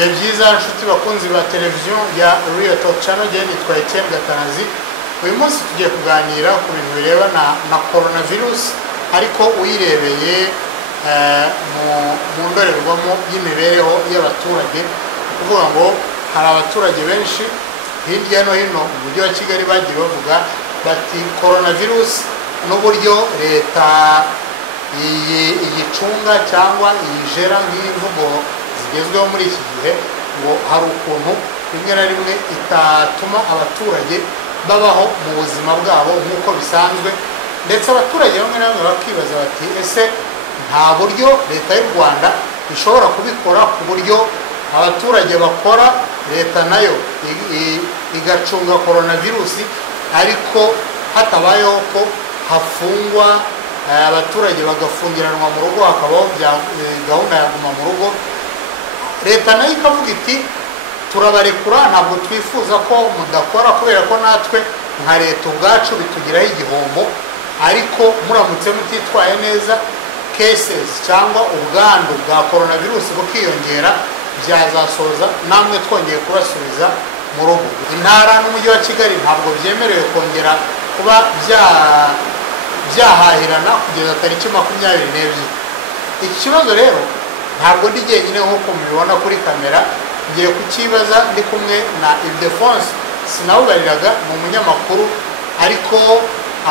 ibihe byiza inshuti bakunzi ba televiziyo ya Real Talk Channel nitwa Etienne Gatanazi. Uyu munsi tugiye kuganira ku bintu birebana na coronavirus ariko uyirebeye mu ndorerwamo y'imibereho y'abaturage, kuvuga ngo hari abaturage benshi hirya no hino mu mujyi wa Kigali bagiye bavuga bati coronavirus n'uburyo leta iyicunga cyangwa iyijera nk'imvugo zigezweho muri iki gihe, ngo hari ukuntu rimwe na rimwe itatuma abaturage babaho mu buzima bwabo nk'uko bisanzwe, ndetse abaturage bamwe na bamwe bakibaza bati ese nta buryo leta y'u Rwanda ishobora kubikora ku buryo abaturage bakora, leta nayo igacunga coronavirus ariko hatabayeho ko hafungwa abaturage bagafungiranwa mu rugo, hakabaho gahunda ya guma mu rugo. Leta nayo ikavuga iti turabarekura, ntabwo twifuza ko mudakora kubera ko natwe nka leta ubwacu bitugiraho igihombo, ariko muramutse mutitwaye neza cases cyangwa ubwandu bwa coronavirus bukiyongera, byazasoza namwe twongeye kubasubiza mu rugo. Intara n'umujyi wa Kigali ntabwo byemerewe kongera kuba byahahirana kugeza tariki 22. Iki kibazo rero ntabwo ndi jyenyine nk'uko mubibona kuri kamera, ngiye kukibaza ndi kumwe na Ildefonse Sinawubariraga, ni umunyamakuru ariko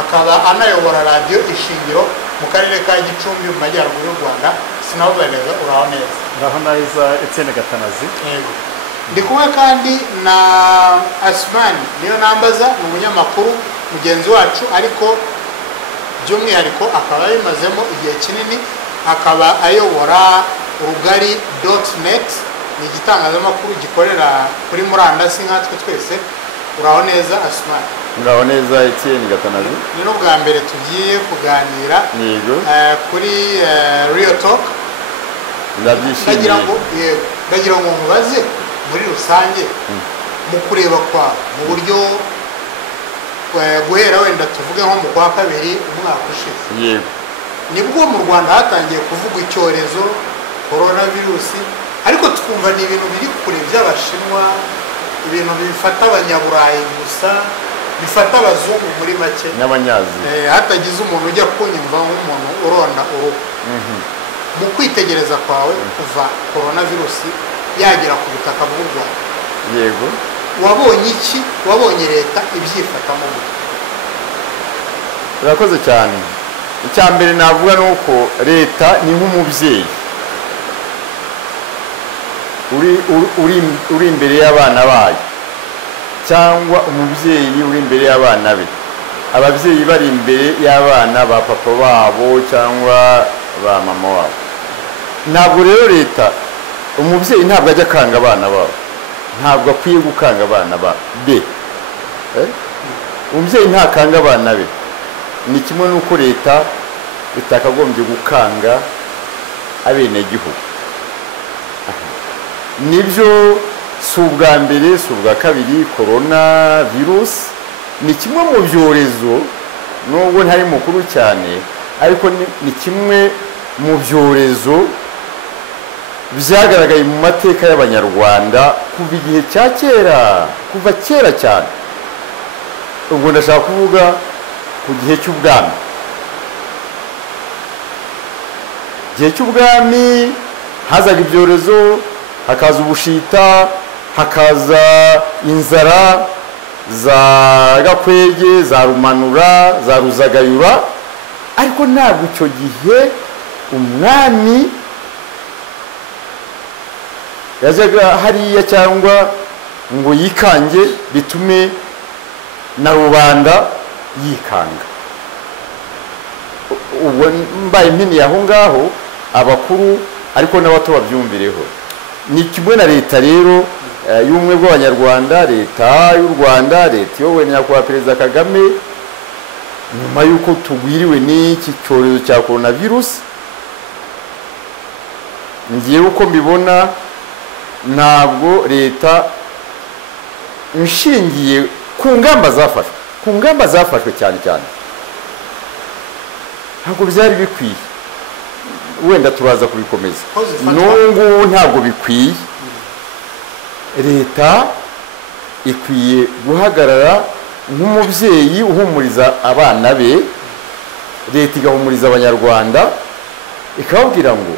akaba anayobora radiyo Ishingiro mu karere ka Gicumbi mu majyaruguru y'u Rwanda. Sinawubariraga, uraho neza? Uraho neza Etienne Gatanazi. Yego. Ndi kumwe kandi na Asmani niyo nambaza, ni umunyamakuru mugenzi wacu ariko by'umwihariko akaba yimazemo igihe kinini, akaba ayobora Rugari.net, ni igitangazamakuru gikorera kuri murandasi nkatwe twese. Uraho neza Asmani? Uraho neza Etienne Gatanazi. Ni no bwa mbere tugiye kuganira kuri Real Talk. Ndabyishimiye. Ndagira ngo mubaze muri rusange mu kureba kwa mu buryo guhera wenda tuvuge nko mu kwa kabiri umwaka ushize, yego, nibwo mu Rwanda hatangiye kuvugwa icyorezo coronavirus, ariko twumva ni ibintu biri kure by'Abashinwa, ibintu bifata Abanyaburayi gusa, bifata abazungu muri make n'abanyazi, hatagize umuntu ujya kunyumva nk'umuntu uronda uruhu. Mu kwitegereza kwawe kuva coronavirus yagera ku butaka bw'u Rwanda, yego, wabonye iki? Wabonye leta ibyifatamo? urakoze cyane. Icya mbere navuga ni uko leta ni nk'umubyeyi uri imbere y'abana bayo, cyangwa umubyeyi uri imbere y'abana be, ababyeyi bari imbere y'abana ba papa babo cyangwa ba mama wabo. Ntabwo rero leta, umubyeyi ntabwo ajya akanga abana babo, ntabwo akwiye gukanga abana be. Umubyeyi ntakanga abana be, ni kimwe n'uko leta itakagombye gukanga abenegihugu. Nibyo si ubwa mbere si ubwa kabiri coronavirus ni kimwe mu byorezo, nubwo ntari mukuru cyane, ariko ni kimwe mu byorezo byagaragaye mu mateka y'Abanyarwanda kuva igihe cya kera, kuva kera cyane. Ubwo ndashaka kuvuga ku gihe cy'ubwami. Igihe cy'ubwami hazaga ibyorezo, hakaza ubushita, hakaza inzara za Gakwege, za Rumanura, za Ruzagayura, ariko ntabwo icyo gihe umwami yajaga hariya cyangwa ngo yikange bitume na rubanda yikanga. Ubwo mbaye mpiniye aho ngaho abakuru ariko n'abato babyumvireho. Ni kimwe na leta rero y'ubumwe bw'Abanyarwanda, leta y'u Rwanda, leta iyobowe na nyakubahwa Perezida Kagame, nyuma y'uko tugwiriwe n'iki cyorezo cya coronavirus, ngiye uko mbibona ntabwo leta inshingiye ku ngamba zafashwe cyane cyane, ntabwo byari bikwiye. wenda turaza kubikomeza. Nungu ntabwo bikwiye leta ikwiye guhagarara nk'umubyeyi uhumuriza abana be, leta igahumuriza abanyarwanda ikababwira ngo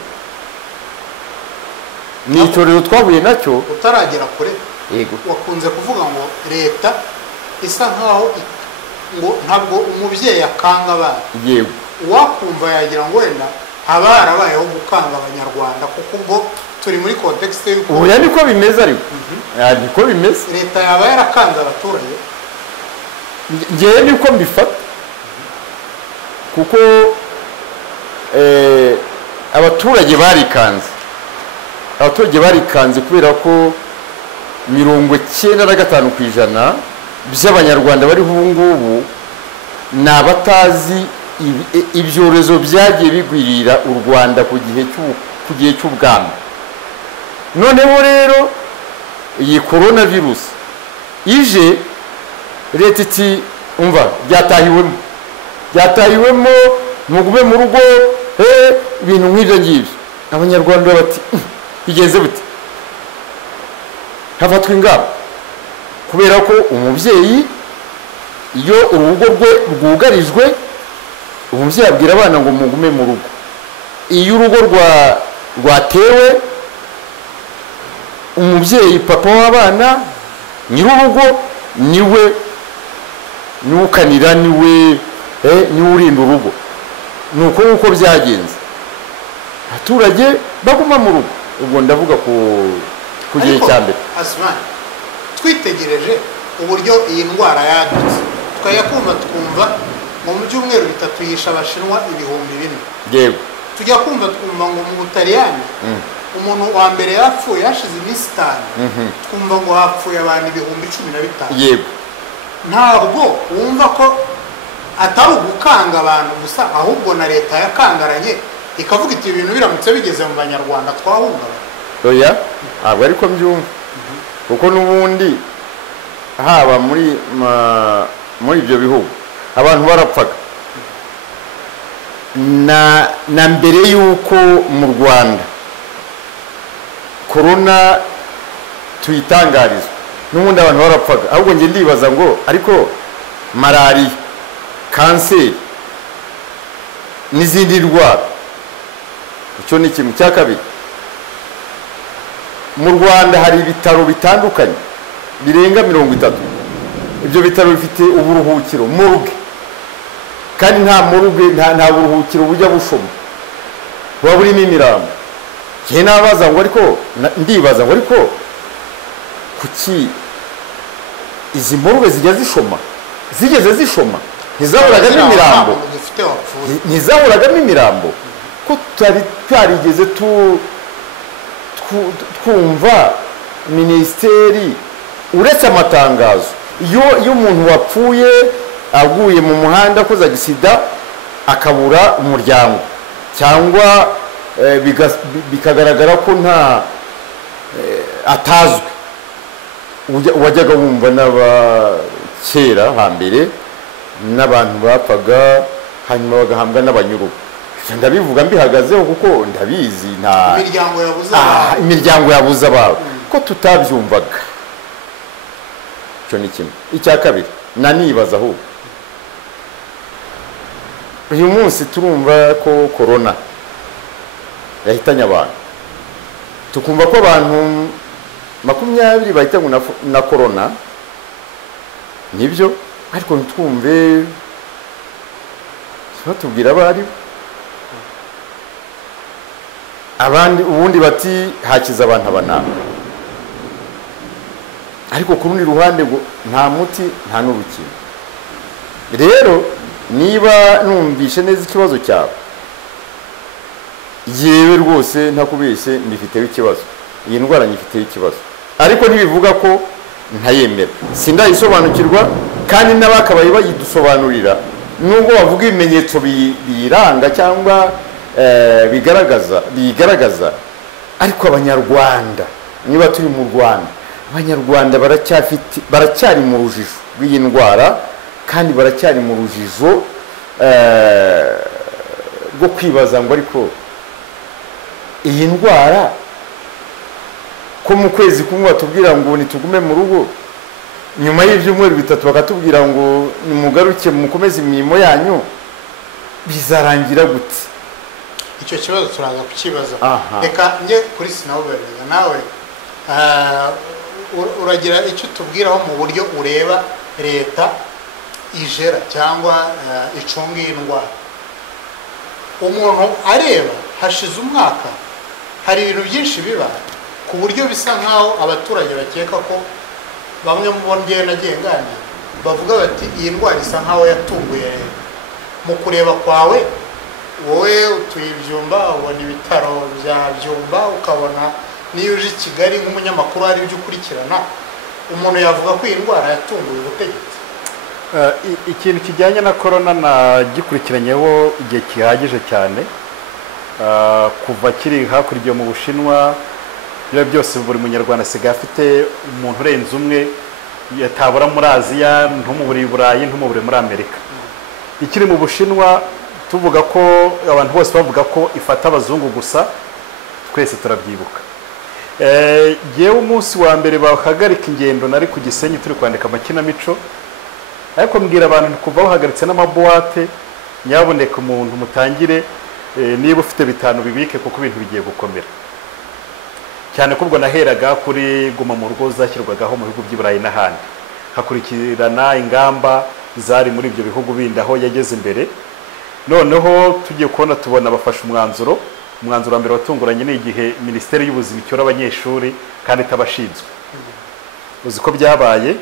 ni icyorezo twahuye nacyo. utaragera kure yego wakunze kuvuga ngo leta isa nkaho ngo ntabwo umubyeyi akanga abana. yego wakumva yagira ngo wenda haba harabayeho gukanga abanyarwanda kuko ubwo turi muri context y'uko oya niko bimeze ariko niko bimeze. leta yaba yarakanze abaturage. ngewe niko mbifata kuko abaturage barikanze kubera ko 95% by'abanyarwanda bariho ubu ngubu ni abatazi ibyorezo byagiye bigwirira u Rwanda ku gihe cy'ubwami. noneho rero iyi coronavirus ije, leta iti umva byatahiwemo mugume mu rugo ibintu nk'ibyo ngibyo. abanyarwanda bati bigenze bute? hafatwa ingamba kubera ko umubyeyi iyo urugo rwe rwugarijwe, umubyeyi abwira abana ngo mugume mu rugo. iyo urugo rwatewe, umubyeyi papa w'abana nyir'urugo niwe ukanira, niwe urinda urugo. ni uko nguko byagenze, abaturage baguma mu rugo. ubwo ndavuga ku gihe cya mbere. Asmani, twitegereje uburyo iyi ndwara yadutse, twayakumva twumva mu byumweru 3 yisha abashinwa 4,000. yego tujya kumva twumva ngo mu Butaliyani umuntu wa mbere yapfuye yashize iminsi 5, twumva ngo hapfuye abantu 15,000. yego ntabwo wumva ko atari ugukanga abantu gusa, ahubwo na leta yakangaranye ikavuga iti ibintu biramutse bigeze mu banyarwanda twahungabana? oya ntabwo ariko mbyumva, kuko n'ubundi haba muri ibyo bihugu abantu barapfaga na mbere y'uko mu Rwanda korona tuyitangarizwa, n'ubundi abantu barapfaga. ahubwo njye ndibaza ngo ariko malariya, kanseri n'izindi ndwara, icyo ni kimwe. cya kabiri, mu Rwanda hari ibitaro bitandukanye birenga 30. ibyo bitaro bifite uburuhukiro, morgue, kandi nta morgue nta buruhukiro bujya bushoma, buba burimo imirambo. njye ndibaza ngo ariko kuki izi morgue zigeze zishoma ntizahuragamo imirambo ko twarigeze twumva minisiteri uretse amatangazo iyo umuntu wapfuye aguye mu muhanda akoze agisida akabura umuryango cyangwa bikagaragara ko atazwi, wajyaga wumva n'abakera hambere n'abantu bapfaga hanyuma bagahambwa n'abanyurugo. ndabivuga mbihagazeho kuko ndabizi imiryango yabuze ababo ko tutabyumvaga. icyo ni kimwe. icya kabiri, nanibaza ahubwo uyu munsi turumva ko korona yahitanye abantu, tukumva ko abantu 20 bahitanywe na korona. nibyo, ariko ntitwumve batubwira abari abandi ubundi bati hakiza abantu abanama, ariko ku rundi ruhande ngo nta muti nta n'urukingo. rero niba numvishe neza ikibazo cyawe, yewe rwose ntakubeshye mbifiteho ikibazo, iyi ndwara nyifiteho ikibazo, ariko ntibivuga ko ntayemera, sindayisobanukirwa, kandi n'abakabaye bayidusobanurira nubwo bavuga ibimenyetso biyiranga cyangwa bigaragaza, ariko abanyarwanda niba turi mu Rwanda, abanyarwanda baracyari mu rujijo rw'iyi ndwara, kandi baracyari mu rujijo rwo kwibaza ngo ariko iyi ndwara ko mu kwezi kumwe batubwira ngo nitugume mu rugo, nyuma y'ibyumweru bitatu bakatubwira ngo nimugaruke mukomeze imirimo yanyu, bizarangira gute? icyo kibazo turaza kukibaza. Reka njye kuri Sinawuberega, nawe uragira icyo tubwiraho mu buryo ureba leta ijera cyangwa icunga iyi ndwara. Umuntu areba hashize umwaka hari ibintu byinshi biba ku buryo bisa nkaho abaturage bakeka ko bamwe mu bo ngewe nagiye nganira bavuga bati iyi ndwara isa nkaho yatunguye leta. Mu kureba kwawe wowe utuye Byumba, ubona ibitaro bya Byumba, ukabona niyo uje i Kigali nk'umunyamakuru hari ibyo ukurikirana, umuntu yavuga ko iyi ndwara yatunguye ubutegetsi? Ikintu kijyanye na korona nagikurikiranyeho igihe gihagije cyane, kuva kiri hakurya mu Bushinwa, ibyo byose buri munyarwanda asigaye afite umuntu urenze umwe, yatabura muri Aziya, ntumubure i Burayi, ntumubure muri Amerika. Ikiri mu Bushinwa tuvuga ko abantu bose bavuga ko ifata abazungu gusa, twese turabyibuka. Yewe umunsi wa mbere bahagarika ingendo nari ku Gisenyi turi kwandika amakinamico, ariko mbwira abantu kuva bahagaritse n'amabuwate, nyaboneka umuntu mutangire niba ufite bitanu bibike kuko ibintu bigiye gukomera cyane. Kubwo naheraga kuri guma mu rugo zashyirwagaho mu bihugu by'i Burayi n'ahandi, hakurikirana ingamba zari muri ibyo bihugu bindi aho yageze imbere. Noneho tugiye kubona tubona bafashe umwanzuro wa mbere watunguranye ni igihe Minisiteri y'Ubuzima icyora abanyeshuri kandi itabashinzwe. Uzi ko byabaye,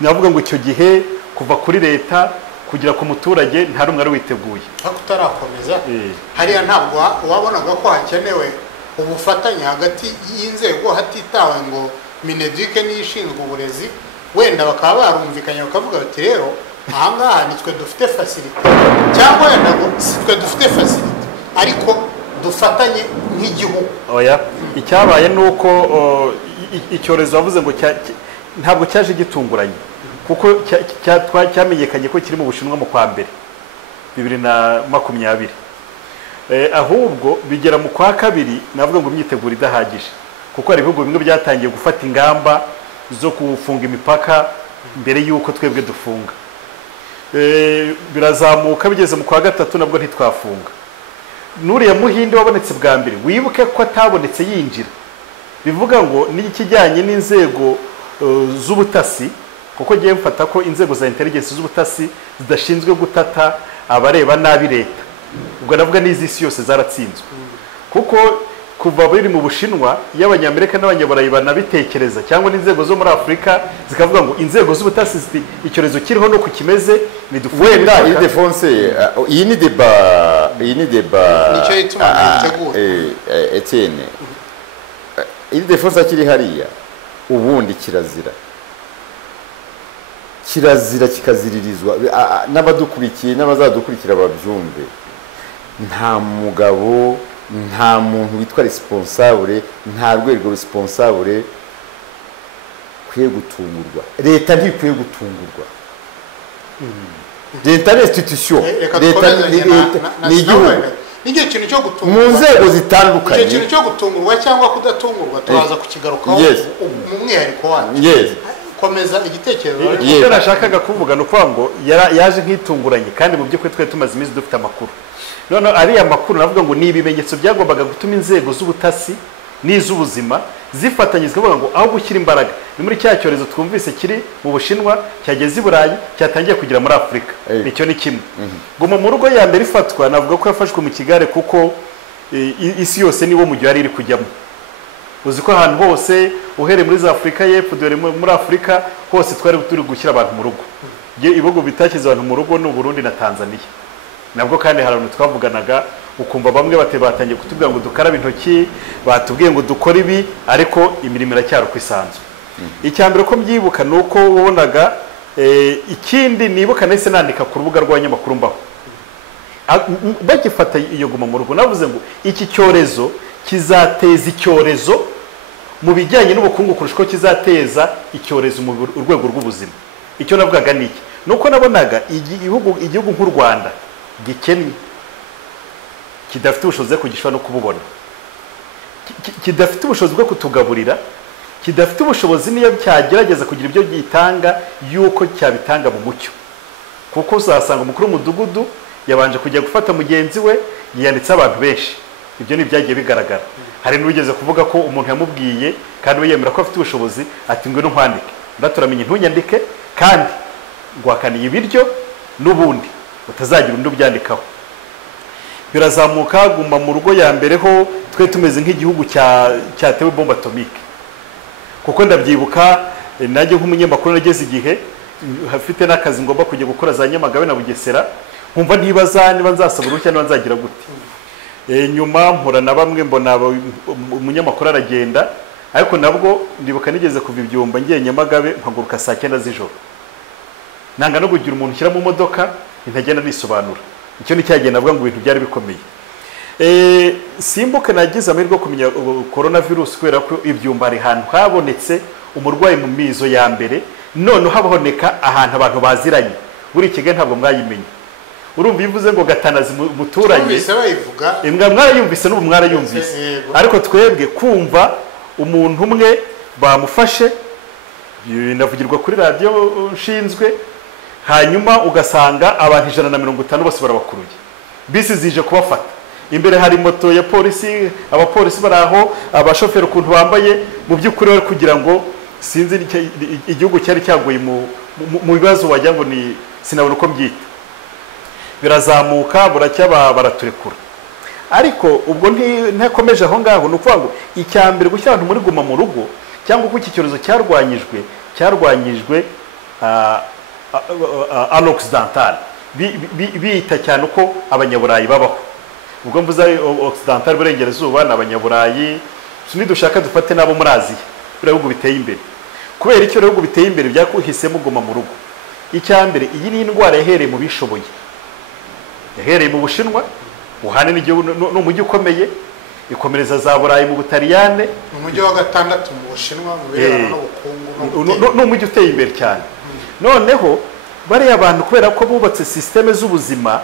navuga ngo icyo gihe kuva kuri leta kugira ku muturage nta rumwe ari witeguye. Ariko utarakomeza hariya ntabwo wabonaga ko hakenewe ubufatanye hagati y'inzego hatitawe ngo Mineduc niyo ishinzwe uburezi, wenda bakaba barumvikanye bakavuga bati rero ahangaha nitwe dufite facility, cyangwa wenda ngo sitwe dufite facility ariko dufatanye nk'igihugu. Oya, icyabaye nuko icyorezo bavuze ngo ntabwo cyaje gitunguranye, kuko cyamenyekanye ko kiri mu Bushinwa mu kwa mbere 2020, ahubwo bigera mu kwa kabiri navuga ngo imyiteguro idahagije, kuko hari ibihugu bimwe byatangiye gufata ingamba zo gufunga imipaka mbere y'uko twebwe dufunga. Birazamuka bigeze mu kwa gatatu nabwo ntitwafunga. Nuriya Muhinde wabonetse bwa mbere wibuke ko atabonetse yinjira, bivuga ngo n'ikijyanye n'inzego z'ubutasi, kuko giye mfata ko inzego za intelligence z'ubutasi zidashinzwe gutata abareba nabi leta, ubwo navuga n'izisi yose zaratsinzwe. Kuko kuva biri mu Bushinwa y'Abanyamerika n'Abanyaburayi banabitekereza, cyangwa n'inzego zo muri Afurika zikavuga ngo inzego z'ubutasi ziti icyorezo kiriho no kukimeze wenda iyi defense iyi ni deba nicyo yituma nitegura Etienne, iyi defense kiri hariya ubundi kirazira kikaziririzwa n'abadukurikiye n'abazadukurikira babyumve. Nta mugabo, nta muntu witwa responsable, nta rwego responsable kwiye gutungurwa. Leta ntikwiye gutungurwa. Leta ni institution, leta ni igihugu, nicyo kintu cyo gutungurwa mu nzego zitandukanye. Icyo kintu cyo gutungurwa cyangwa kudatungurwa turaza kukigarukaho mu mwihariko wacu. Komeza igitekerezo. Icyo nashakaga kuvuga nuko ngo yaje nk'itunguranye, kandi mu by'ukuri twe tumaze iminsi dufite amakuru. None ariya makuru navuga ngo ni ibimenyetso byagombaga gutuma inzego z'ubutasi n'iz'ubuzima zifatanye zikavuga ngo aho gushyira imbaraga ni muri cya cyorezo twumvise kiri mu Bushinwa cyageze i Burayi cyatangiye kugira muri Afurika. Nicyo ni kimwe. Guma mu rugo ya mbere ifatwa navuga ko yafashwe mu Kigare kuko isi yose niwo mu gihe ari kujyamo. Uzi ko ahantu hose uhereye muri za Afurika y'Epfo dore muri Afurika hose twari turi gushyira abantu mu rugo. Ibihugu bitakize abantu mu rugo ni Burundi na Tanzania. Nabwo kandi harano twavuganaga ukumva bamwe batangiye kutubwira ngo dukarabe intoki, batubwiye ngo dukora ibi, ariko imirimo iracyari uko isanzwe. Icyambere ko mbyibuka nuko wabonaga ikindi nibuka nese nandika ku rubuga rw'abanyamakuru mbaho bagifata iyo guma mu rugo, navuze ngo iki cyorezo kizateza icyorezo mu bijyanye n'ubukungu kurusha ko kizateza icyorezo mu urwego rw'ubuzima. Icyo navugaga niki nuko nabonaga igihugu nk'u Rwanda gikennye kidafite ubushobozi kugishwa no kububona. kidafite ubushobozi bwo kutugaburira, kidafite ubushobozi niyo cyagerageza kugira ibyo gitanga yuko cyabitanga mu mucyo. Kuko uzasanga umukuru w'umudugudu yabanje kujya gufata mugenzi we, yiyanditse abantu benshi. Ibyo ni byagiye bigaragara. Hari n'ugeze kuvuga ko umuntu yamubwiye kandi we yemera ko afite ubushobozi, ati ngwino nkwandike. Ndaturamenye ntunyandike kandi ngwakaniye ibiryo n'ubundi utazagira undi ubyandikaho. Birazamuka guma mu rugo ya mbere ho twe tumeze nk'igihugu cyatewe bombe atomike. Kuko ndabyibuka najye nk'umunyamakuru nageze igihe hafite n'akazi ngomba kujya gukora za Nyamagabe na Bugesera, nkumva ntibaza niba nzasaba uruhushya niba nzagira gute. Nyuma mpura na bamwe mbona umunyamakuru aragenda, ariko nabwo ndibuka nigeze kuva ibyumba ngiye Nyamagabe mpaguruka saa 9 z'ijoro. Nanga no kugira umuntu ushyira mu modoka intagenda nisobanura. Icyo ni cyagenda navuga ngo ibintu byari bikomeye. Simbuke nagize amahirwe kumenya coronavirus kubera ko ibyumba ari hantu habonetse umurwayi mu mizo ya mbere, none haboneka ahantu abantu baziranye. Buri Kigali ntabwo mwayimenye. Urumva bivuze ngo gatanazi muturanye. Imbwa mwarayumvise n'ubu mwarayumvise. Ariko twebwe kumva umuntu umwe bamufashe binavugirwa kuri radio nshinzwe, hanyuma ugasanga abantu 150 bose barabakuruye. Bisi zije kubafata. Imbere hari moto ya polisi, abapolisi baraho, abashoferi ukuntu bambaye, mu by'ukuri bari kugira ngo sinzi igihugu cyari cyaguye mu bibazo wajya ngo ni sinabona uko mbyita. Birazamuka buracyaba baraturekura. Ariko ubwo ntakomeje aho ngaho nukuvuga ngo icyambere gushyira abantu muri guma mu rugo cyangwa uko iki cyorezo cyarwanyijwe Occidental bita cyane uko abanyaburayi babaho. Ubwo mvuze Occidental Burengerazuba n'abanyaburayi, nidushaka dufate nabo muri Aziya, bihugu biteye imbere. Kubera icyo bihugu biteye imbere byakuhisemo guma mu rugo. Icyambere iyi ni indwara yahereye mu bishoboye. Yahereye mu Bushinwa, Wuhan ni umujyi ukomeye, ikomereza za Burayi mu Butaliyane, umujyi wa gatandatu mu Bushinwa mu birebana n'ubukungu n'umujyi uteye imbere cyane. Noneho bari abantu kubera ko bubatse systeme z'ubuzima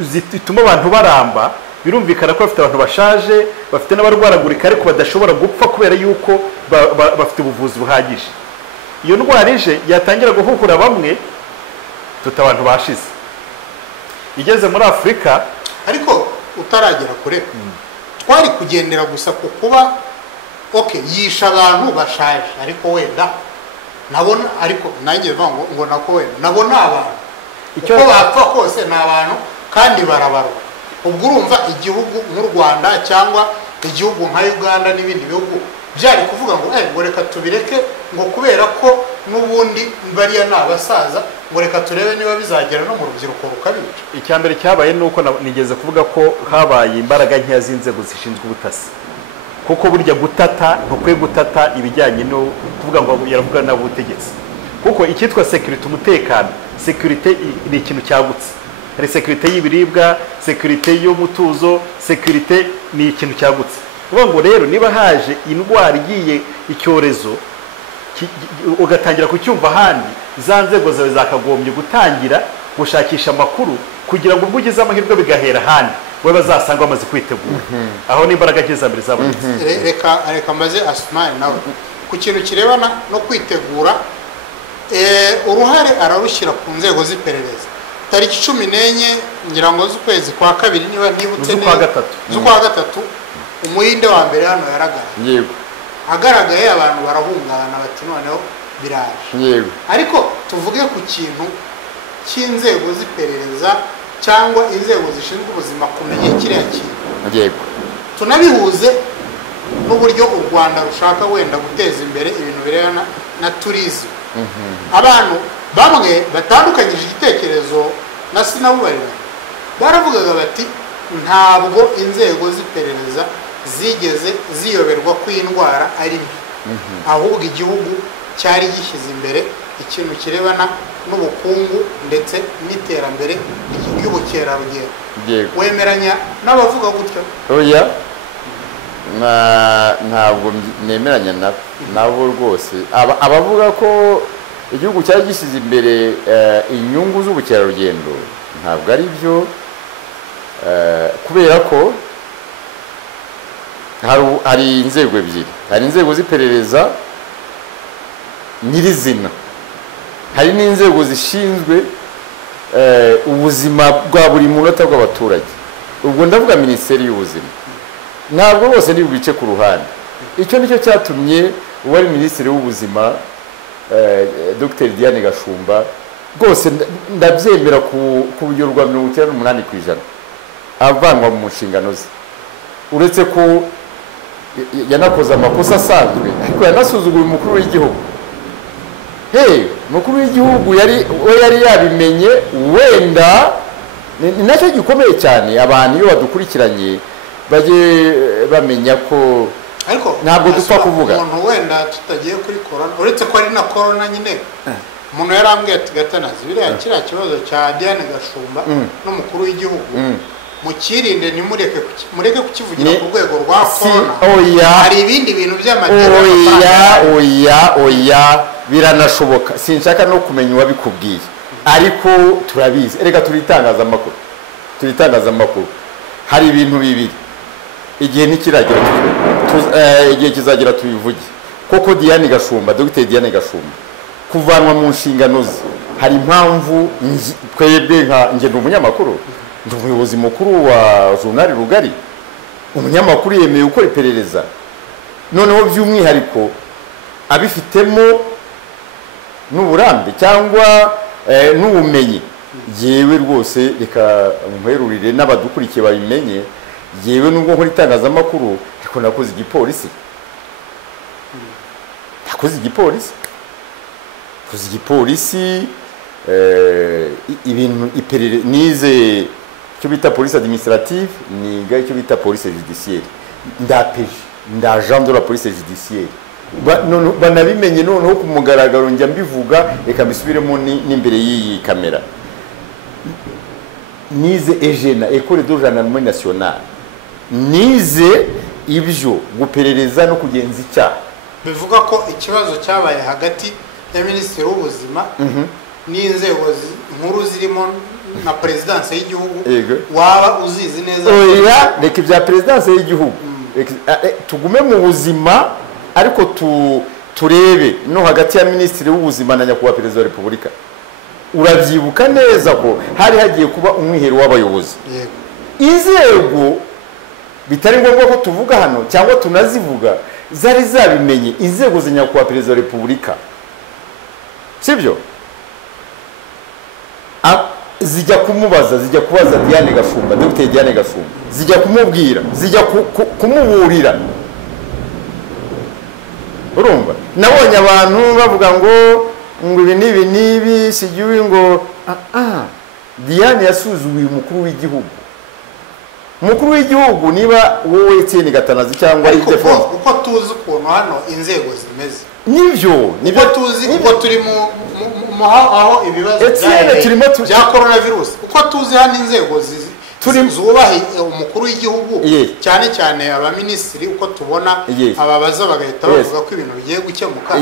zituma abantu baramba, birumvikana ko bafite abantu bashaje, bafite n'abarwaragurika ariko badashobora gupfa kubera yuko bafite ubuvuzi buhagije. Iyo ndwara ije yatangira guhukura bamwe abantu bashize. Igeze muri Afrika ariko utaragera kure, twari kugendera gusa ku kuba yisha abantu bashaje, ariko wenda nabona, ariko nanjye ngo nako wenda nabona abantu icyo bapfa kose ni abantu kandi barabarwa. Ubwo urumva igihugu nk'u Rwanda cyangwa igihugu nka Uganda n'ibindi bihugu byari kuvuga ngo reka tubireke ngo kubera ko n'ubundi bariya n'abasaza, ngo reka turebe niba bizagera no mu rubyiruko rukabica. Icyambere cyabaye nuko nigeze kuvuga ko habaye imbaraga nkeya z'inzego zishinzwe ubutasi. Kuko burya gutata ntukwiye gutata ibijyanye no kuvuga ngo yaravuga n'abutegetsi. Kuko icyitwa security, umutekano, security ni ikintu cyagutse. Hari security y'ibiribwa, security y'umutuzo, security ni ikintu cyagutse. Kuvuga ngo rero niba haje indwara igiye icyorezo ugatangira kucyumva ahandi, za nzego zawe zakagombye gutangira gushakisha amakuru kugira ngo ubwo ugeze amahirwe bigahera ahandi we bazasanga bamaze kwitegura. Aho n'imbaraga nkiza mbere zabonetse. Reka maze Asmani nawe ku kintu kirebana no kwitegura, uruhare ararushyira ku nzego z'iperereza. Tariki 14 ngira ngo z'ukwezi kwa kabiri niba nibutse z'ukwa gatatu umuhinde wa mbere hano yaragaraye. Yego. Agaragaye abantu barahungana bati noneho biraje. Yego. Ariko tuvuge ku kintu cy'inzego z'iperereza cyangwa inzego zishinzwe ubuzima kumenya kiriya kintu. Yego. Tunabihuze n'uburyo u Rwanda rushaka wenda guteza imbere ibintu birebana na tourism. Abantu bamwe batandukanyije igitekerezo na sinabubarira baravugaga bati ntabwo inzego z'iperereza zigeze ziyoberwa ko indwara ari mbi, ahubwo igihugu cyari gishyize imbere ikintu kirebana n'ubukungu ndetse n'iterambere ry'ubukerarugendo. Wemeranya n'abavuga gutyo? Oya, ntabwo nemeranya nabo rwose. Abavuga ko igihugu cyari gishyize imbere inyungu z'ubukerarugendo ntabwo ari byo, kubera ko hari inzego ebyiri, hari inzego z'iperereza nyirizina, hari n'inzego zishinzwe ubuzima bwa buri munota bw'abaturage. Ubwo ndavuga minisiteri y'ubuzima, ntabwo bose ndi bubice ku ruhande. Icyo nicyo cyatumye uwari minisitiri w'ubuzima Dr Diane Gashumba rwose ndabyemera ku buryo rwa 98% avanwa mu nshingano ze, uretse ko yanakoze amakosa asanzwe ariko yanasuzuguye umukuru w'igihugu. Umukuru w'igihugu yari yabimenye, wenda ni nacyo gikomeye cyane. Abantu iyo badukurikiranye bajye bamenya ko ariko ntabwo dupfa kuvuga umuntu wenda tutagiye kuri corona, uretse ko ari na corona nyine. Umuntu yarambwiye ati Gatanazi, biriya kiriya kibazo cya Diane Gashumba n'umukuru w'igihugu mukirinde, mureke kukivugira ku rwego rwa corona. Hari ibindi bintu by'amadini. Oya biranashoboka, sinshaka no kumenya uwabikubwiye, ariko turabizi. Erega turi itangazamakuru, hari ibintu bibiri, igihe nikiragera igihe kizagira tubivuge. Koko Diane Gashumba, Dr Diane Gashumba kuvanwa mu nshingano ze, hari impamvu. Twebwe nge ndi umunyamakuru, ndi umuyobozi mukuru wa Journal Rugari, umunyamakuru yemeye gukora iperereza, noneho by'umwihariko abifitemo n'uburambe cyangwa n'ubumenyi. Yewe rwose reka nkwerurire n'abadukurikiye babimenye, yewe nubwo nkora itangazamakuru ariko nakoze igipolisi, ibintu nize icyo bita police administrative, niga icyo bita police judiciaire, ndapeje nda agent de la police judiciaire. Banabimenye noneho ku mugaragaro njya mbivuga, reka mbisubiremo n'imbere y'iyi kamera. Nize EGENA, École de Gendarmerie Nationale, nize ibyo guperereza no kugenza icyaha. Bivuga ko ikibazo cyabaye hagati ya minisitiri w'ubuzima n'inzego nkuru zirimo na perezidansi y'igihugu, waba uzizi neza? Oya, reka ibya perezidansi y'igihugu, tugume mu buzima, ariko turebe no hagati ya minisitiri w'ubuzima na nyakubahwa perezida wa repubulika. Urabyibuka neza ko hari hagiye kuba umwihero w'abayobozi. Inzego bitari ngombwa ko tuvuga hano cyangwa tunazivuga, zari zabimenye, inzego za nyakubahwa perezida wa repubulika, sibyo? Zijya kumubaza, zijya kubaza Diane Gashumba, Dr Diane Gashumba, zijya kumubwira, zijya kumuburira. Urumva, nabonye abantu bavuga ngo ibi nibi sigiwe ngo Diane yasuzuguye umukuru w'igihugu. Umukuru w'igihugu niba wowe Etienne Gatanazi cyangwa Ildefonse, uko tuzi ukuntu hano inzego zimeze, nibyo tuzi uko turi mu aho ibibazo bya coronavirus, uko tuzi hano inzego zubaha umukuru w'igihugu, cyane cyane abaminisitiri, uko tubona ababaza bagahita bavuga ko ibintu bigiye gukemuka.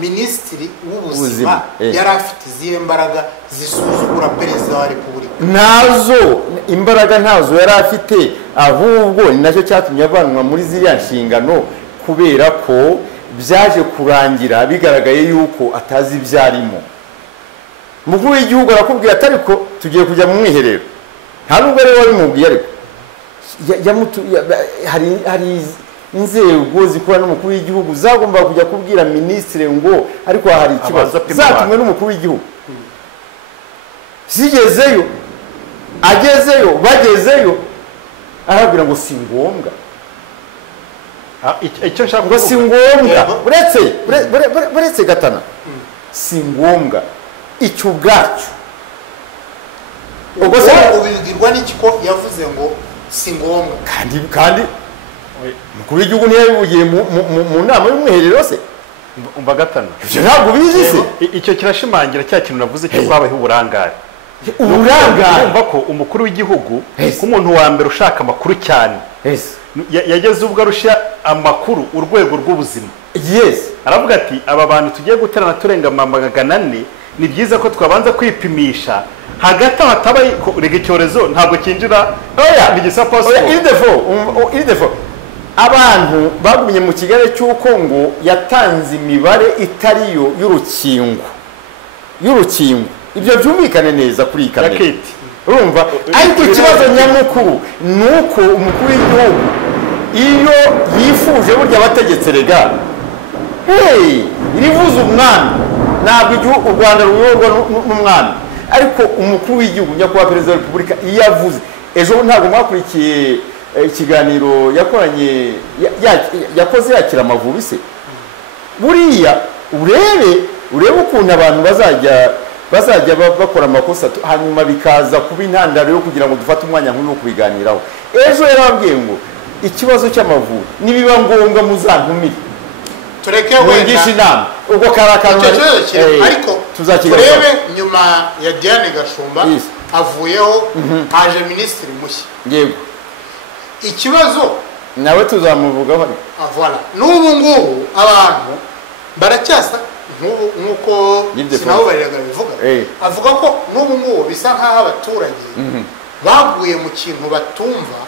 Minisitiri w'ubuzima yari afite izihe mbaraga zisuzugura perezida wa repubulika? Nazo imbaraga ntazo yari afite, ahubwo ni nacyo cyatumye avanwa muri ziriya nshingano, kubera ko byaje kurangira bigaragaye yuko atazi ibyarimo. Umukuru w'igihugu arakubwira ati ariko tugiye kujya mu mwiherero, nta nubwo rero wabimubwiye, ariko hari inzego zikora n'umukuru w'igihugu zagomba kujya kubwira minisitiri ngo ariko hari ikibazo, zatumwe n'umukuru w'igihugu. Zigezeyo, agezeyo, bagezeyo, arabwira ngo si ngombwa. Icyo nshaka ngo si ngombwa, buretse Gatana, si ngombwa icyo ubwacyo. Ubwo se ubibwirwa n'iki ko yavuze ngo si ngombwa? Kandi umukuru w'igihugu ntiyabivugiye mu nama y'umwiherero se? Umva Gatana, ibyo ntabwo bizi se? Icyo kirashimangira cya kintu navuze cyo kwabaho uburangare. Urumva ko umukuru w'igihugu nk'umuntu wa mbere ushaka amakuru cyane, yageze ubwo arusha amakuru urwego rw'ubuzima. Aravuga ati aba bantu tugiye guterana turenga 400, ni byiza ko twabanza kwipimisha, hagati hatabaye rega icyorezo ntabwo kinjira. Oya, Ildefonse, abantu bagumye mu kigali cy'uko ngo yatanze imibare itariyo y'urukingo ibyo byumvikane neza kuri iyi kamera urumva ariko ikibazo nyamukuru ni uko umukuru w'igihugu iyo yifuje burya abategetse rega irivuza umwami ntabwo u Rwanda ruyoborwa n'umwami ariko umukuru w'igihugu nyakubahwa perezida wa repubulika iyo avuze ejo ntabwo mwakurikiye ikiganiro yakoranye yakoze yakira Amavubi se buriya urebe ukuntu abantu bazajya bakora amakosa hanyuma bikaza kuba intandaro yo kugira ngo dufate umwanya nk'uyu wo kubiganiraho ejo yarababwiye ngo ikibazo cy'Amavubi nibiba ngombwa muzantumire tureke wenda inama ubwo karakanwa ariko turebe nyuma ya Diane Gashumba avuyeho haje minisitiri mushya yego ikibazo nawe tuzamuvugaho voilà n'ubu ngubu abantu baracyasa nk'uko sinabubariraga bivuga avuga ko n'ubu ngubu bisa nk'aho abaturage baguye mu kintu batumva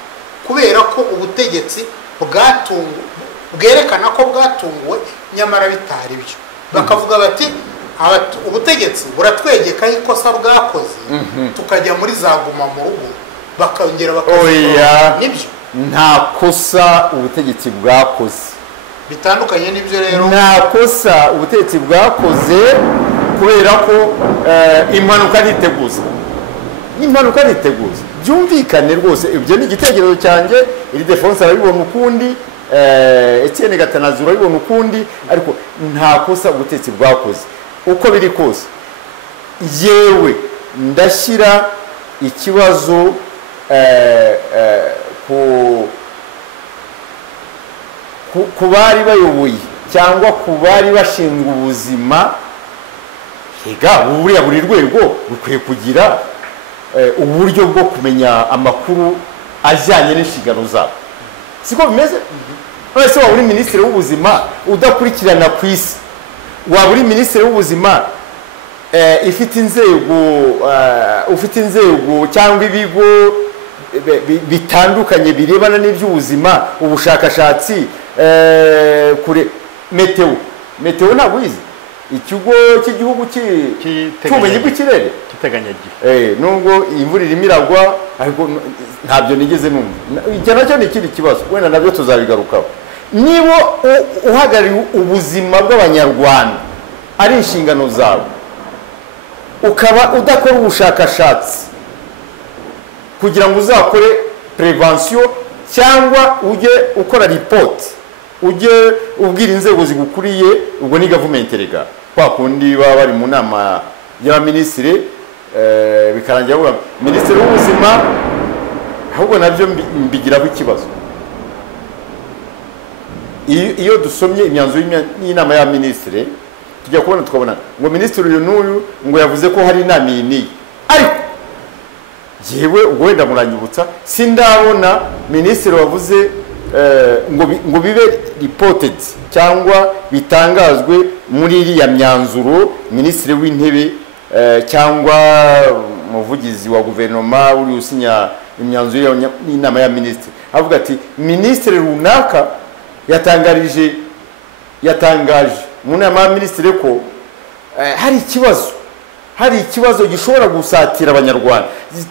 kubera ko ubutegetsi bwerekana ko bwatunguwe nyamara bitari byo bakavuga bati ubutegetsi buratwegekaho ikosa bwakoze tukajya muri za guma mu rugo bakongera bakazikora nibyo nta kosa ubutegetsi bwakoze bitandukanye n'ibyo rero nta kosa ubutegetsi bwakoze kubera ko impanuka ntiteguza byumvikane rwose ibyo ni igitekerezo cyanjye iri Defonse arabibona ukundi Etienne Gatanazi urabibona ukundi ariko nta kosa ubutegetsi bwakoze uko biri kose yewe ndashyira ikibazo ku bari bayoboye cyangwa ku bari bashinzwe ubuzima buriya buri rwego rukwiye kugira uburyo bwo kumenya amakuru ajyanye n'inshingano zabo siko bimeze wese waba uri minisitiri w'ubuzima udakurikirana ku isi waba uri minisitiri w'ubuzima ufite inzego cyangwa ibigo bitandukanye birebana n'iby'ubuzima ubushakashatsi kure meteo ntabwo uyizi ikigo cy'igihugu cy'ubumenyi bw'ikirere kiteganyagihe nubwo imvura irimo iragwa ariko ntabyo nigeze numva icyo nacyo ni ikindi kibazo wenda nabyo tuzabigarukaho niba uhagarariye ubuzima bw'abanyarwanda ari inshingano zawe ukaba udakora ubushakashatsi kugira ngo uzakore prevention cyangwa ujye ukora report ujye ubwira inzego zigukuriye ubwo ni government rega kwa kundi baba bari mu nama y'abaminisitiri bikarangira avuga minisitiri w'ubuzima ahubwo nabyo mbigiraho ikibazo iyo dusomye imyanzuro y'inama y'abaminisitiri tujya kubona tukabona ngo minisitiri uyu n'uyu ngo yavuze ko hari inama iyi n'iyi ariko yewe ubwo wenda muranyibutsa sindabona minisitiri wavuze ngo bibe reported cyangwa bitangazwe muri iriya myanzuro minisitiri w'intebe cyangwa umuvugizi wa guverinoma uri usinya imyanzuro y'inama ya minisitiri avuga ati minisitiri runaka yatangaje mu nama ya minisitiri ko hari ikibazo gishobora gusatira abanyarwanda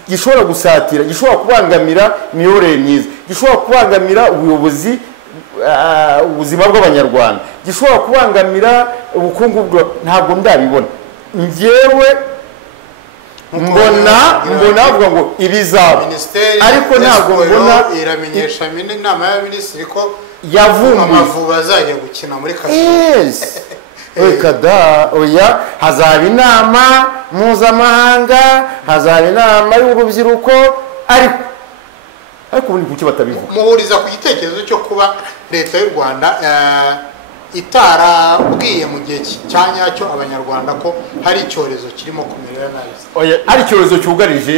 gishobora kubangamira imiyoborere myiza gishobora kubangamira ubuyobozi ubuzima bw'abanyarwanda gishobora kubangamira ubukungu ntabwo ndabibona njyewe mbona avuga ngo ibizaba ariko ntabwo mbona iramenyesha inama y'abaminisitiri ko yavumbuye Amavubi azajya gukina muri kada oya hazaba inama mpuzamahanga hazaba inama y'urubyiruko ariko ubundi kuki batabivuga muhuriza ku gitekerezo cyo kuba leta y'u Rwanda itarabwiye mu gihe cya nyacyo abanyarwanda ko hari icyorezo kirimo kumerera nabi ari icyorezo cyugarije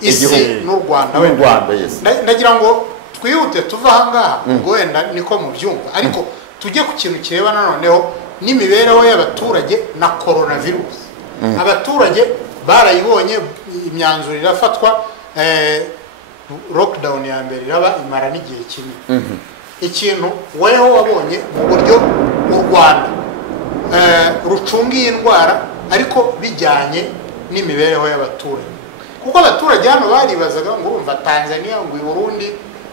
isi n'u Rwanda nagira ngo twihute tuva aha ngaha ubwo wenda niko mubyumva ariko tujye ku kintu kireba noneho n'imibereho y'abaturage na coronavirus abaturage barayibonye imyanzuro irafatwa lockdown ya mbere iraba imara n'igihe kinini ikintu weho wabonye mu buryo u Rwanda rucunga iyi ndwara ariko bijyanye n'imibereho y'abaturage, kuko abaturage hano baribazaga ngo urumva Tanzania ngo i Burundi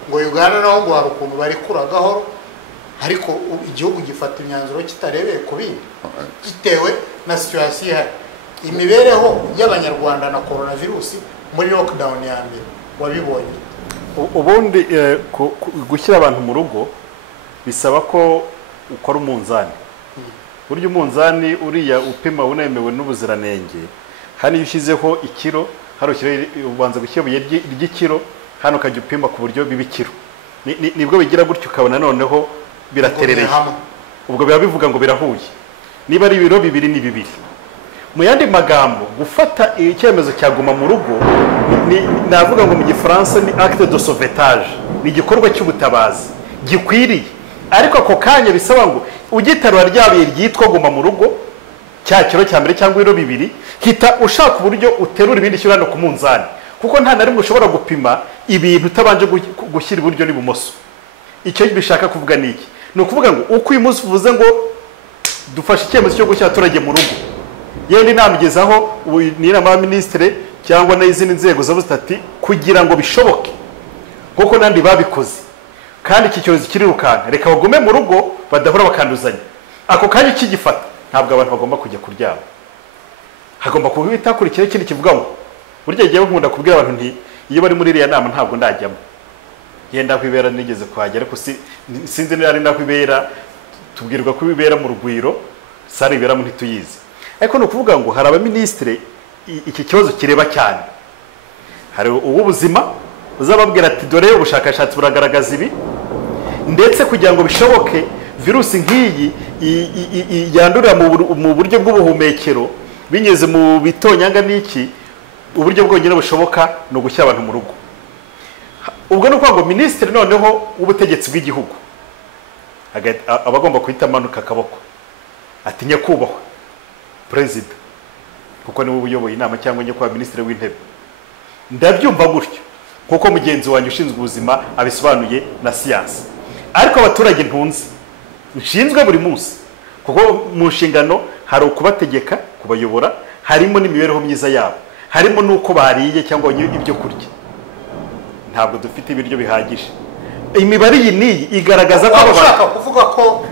ngo Uganda naho ngo hari ukuntu barikura gahoro, ariko igihugu gifata imyanzuro kitarebeye ku bindi gitewe na situation ihari. Imibereho y'abanyarwanda na coronavirus muri lockdown ya mbere wabibonye? Ubundi gushyira abantu mu rugo bisaba ko ukora umunzani. Burya umunzani uriya upima unemewe n'ubuziranenge, hano iyo ushyizeho ikiro, hano ubanza gushyira ibuye ry'ikiro, hano ukajya upima ku buryo biba ikiro. Nibwo bigira gutyo ukabona noneho biraterereye, ubwo biba bivuga ngo birahuye. Niba ari ibiro bibiri ni bibiri. Mu yandi magambo, gufata icyemezo cyaguma mu rugo navuga ngo mu gifaransa ni acte de sauvetage, ni igikorwa cy'ubutabazi gikwiriye, ariko ako kanya bisaba ngo ugitarura ryabuye ryitwa guma mu rugo cya kiro cya mbere cyangwa ibiro bibiri, hita ushaka uburyo uterura ibindi shyira hano ku munzani, kuko nta na rimwe ushobora gupima ibintu utabanje gushyira iburyo n'ibumoso. Icyo bishaka kuvuga ni iki? Ni ukuvuga ngo uko uyu munsi uvuze ngo dufashe icyemezo cyo gushyira abaturage mu rugo, yewe ninamugezaho n'inama ya minisitiri cyangwa n'izindi nzego zavuze ati kugira ngo bishoboke kuko nandi babikoze kandi iki cyorezo kirirukanka, reka bagume mu rugo badahora bakanduzanya. Ako kanya kigifata ntabwo abantu bagomba kujya kuryama, hagomba kubita kuri ikindi kivuga ngo burya giye nkunda kubwira abantu nti iyo bari muri iriya nama ntabwo ndajyamo, yenda kwibera nigeze kwagera ko sinzi nari ndakwibera, tubwirwa ko bibera mu rugwiro sari ibera mu ntituyizi. Ariko no kuvuga ngo hari abaministre iki kibazo kireba cyane, hari uw'ubuzima uzababwira ati dore ubushakashatsi buragaragaza ibi, ndetse kugira ngo bishoboke virusi nk'iyi yandurira mu buryo bw'ubuhumekero binyuze mu bitonyanga n'iki, uburyo bwonyine bushoboka no gushyira abantu mu rugo. Ubwo no kwa ngo ministre noneho w'ubutegetsi bw'igihugu abagomba kuhita amanuka akaboko ati nyakubahwa president, kuko niwe uyoboye inama cyangwa nyakubahwa ministre w'intebe, ndabyumva gutyo kuko mugenzi wanjye ushinzwe ubuzima abisobanuye na siyansi, ariko abaturage ntunze nshinzwe buri munsi, kuko mu nshingano hari ukubategeka kubayobora, harimo n'imibereho myiza yabo, harimo n'uko bariye cyangwa ibyo kurya. Ntabwo dufite ibiryo bihagije. Imibare iyi niyi igaragaza ko bashaka kuvuga ko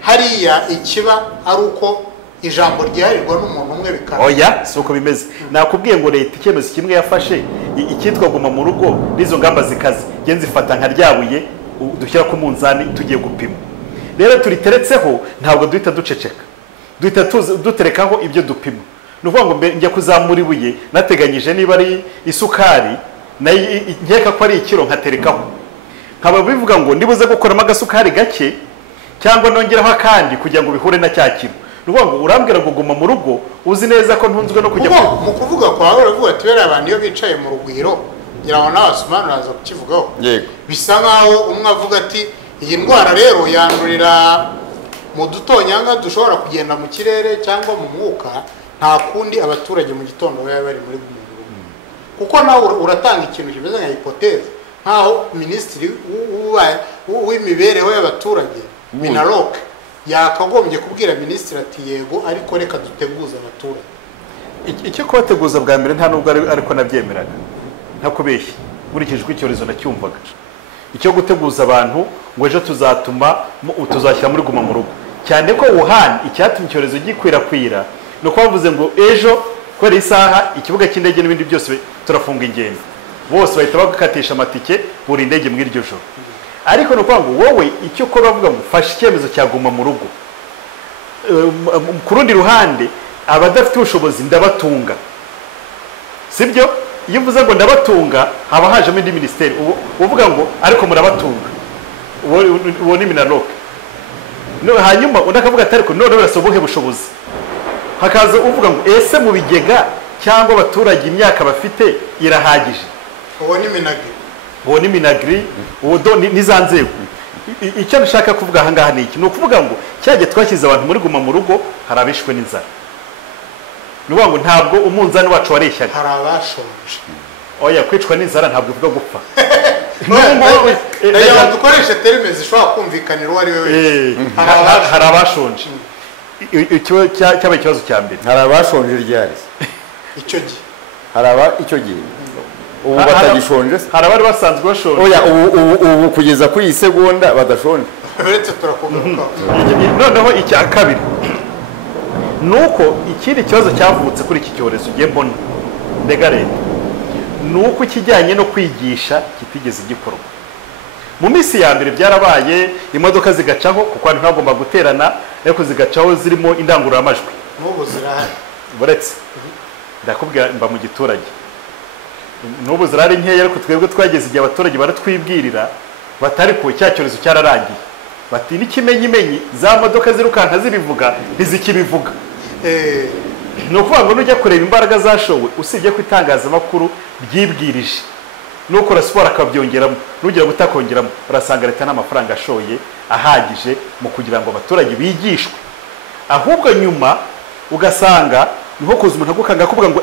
hariya ikiba ari uko ijambo ryarirwa n'umuntu umwe bikaba. Oya, si uko bimeze. Nakubwiye ngo leta icyemezo kimwe yafashe icyitwa guma mu rugo n'izo ngamba zikaze genzi fata nka ryabuye dushyira ku munzani tugiye gupima. Rero turiteretseho ntabwo duhita duceceka, duhita duterekaho ibyo dupima. Nuvuga ngo njya kuzamura ibuye nateganyije niba ari isukari nkeka ko ari ikiro nkaterekaho, nkaba bivuga ngo ndibuze gukoramo agasukari gake cyangwa nongeraho akandi kugira ngo bihure na cya kiro. Nuvuga ngo urambwira ngo guma mu rugo uzi neza ko ntunzwe no kujya mu kuvuga kwawe uravuga ati bera abantu iyo bicaye mu rugwiro ngira ngo n'abasumana baza kukivugaho. Bisa nkaho umwe avuga ati iyi ndwara rero yandurira mu dutonyanga dushobora kugenda mu kirere cyangwa mu mwuka, nta kundi abaturage mu gitondo baba bari muri guma mu rugo. Kuko nawe uratanga ikintu kimeze nka hypothèse nkaho ministri w'imibereho y'abaturage Minaloc yakagombye kubwira ministri ati yego ariko reka duteguza abaturage. Icyo kubateguza bwa mbere nta nubwo ariko nabyemeraga, ntakubeshye nkurikije uko icyorezo nacyumvaga. Icyo guteguza abantu ngo ejo tuzashyira muri guma mu rugo, cyane ko Wuhan icyatumye icyorezo gikwirakwira no kwavuze ngo ejo kwera isaha ikibuga cy'indege n'ibindi byose turafunga ingendo, bose bahita bakatisha amatike buri indege muri iryo joro. Ariko no kwa ngo wowe icyo ko bavuga ngo fasha icyemezo cyaguma mu rugo, ku rundi ruhande abadafite ubushobozi ndabatunga, sibyo? Iyo uvuze ngo ndabatunga haba hajemo indi ministeri uvuga ngo ariko murabatunga, uwo ni Minaloc. Hanyuma unakavuga ati ariko none barasobohe bushobozi, hakaza uvuga ngo ese mu bigega cyangwa abaturage imyaka bafite irahagije. Uwo ni Minagri, uwo nizanzego. Icyo nshaka kuvuga aha ngaha ni iki? Ni ukuvuga ngo cyagiye twashyize abantu muri guma mu rugo hari abishwe n'inzara. Nuvuga ngo ntabwo umunzani wacu wareshyaga. Hari abashonje. Oya, kwicwa n'inzara ntabwo bivuga gupfa. reka dukoreshe terime zishobora kumvikanira uwo ari we wese. hari abashonje cyabaye ikibazo cya mbere. hari abashonje ryari icyo gihe icyo gihe ubu batagishonje se? hari abari basanzwe bashonje. oya ubu kugeza kuri iyi segonda badashonje. uretse turakugarukaho. noneho icya kabiri ni uko ikindi kibazo cyavutse kuri iki cyorezo ugiye mbona ndega leta ni uko ikijyanye no kwigisha kitigeze gikorwa. mu minsi ya mbere byarabaye imodoka zigacaho kuko abantu ntagomba guterana ariko zigacaho zirimo indangururamajwi. n'ubu zirahari buretse ndakubwira mba mu giturage n'ubu zirari nkeya ariko twebwe twageze igihe abaturage baratwibwirira batari ko cya cyorezo cyararangiye bati n'ikimenyimenyi za modoka zirukanka zibivuga ntizikibivuga. ni ukuvuga ngo nujya kureba imbaraga zashowe usibye ko itangazamakuru ryibwirije n'ukora siporo akabyongeramo n'ugira gutakongeramo urasanga leta n'amafaranga ashoye ahagije mu kugira ngo abaturage bigishwe. ahubwo nyuma ugasanga niho kuza umuntu agukanga akuvuga ngo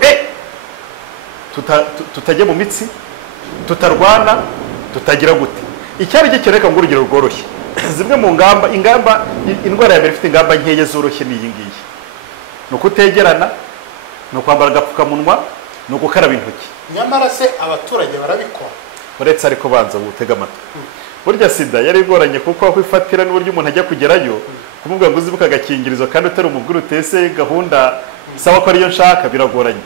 tutajya mu mitsi tutarwana tutagira gute. icyari gikereka ngo urugero rworoshye zimwe mu ingamba indwara ya mbere ifite ingamba nkeya zoroshye ni iyi ngiyi ni ukutegerana ni ukwambara agapfukamunwa ni ugukaraba intoki. nyamara se abaturage barabikora uretse ariko banza gutega amatwi. burya sida yari igoranye kuko aho ifatira n'uburyo umuntu ajya kugerayo kumubwira ngo uzibuke agakingirizo kandi utari umubwira utese gahunda isaba ko ariyo nshaka biragoranye.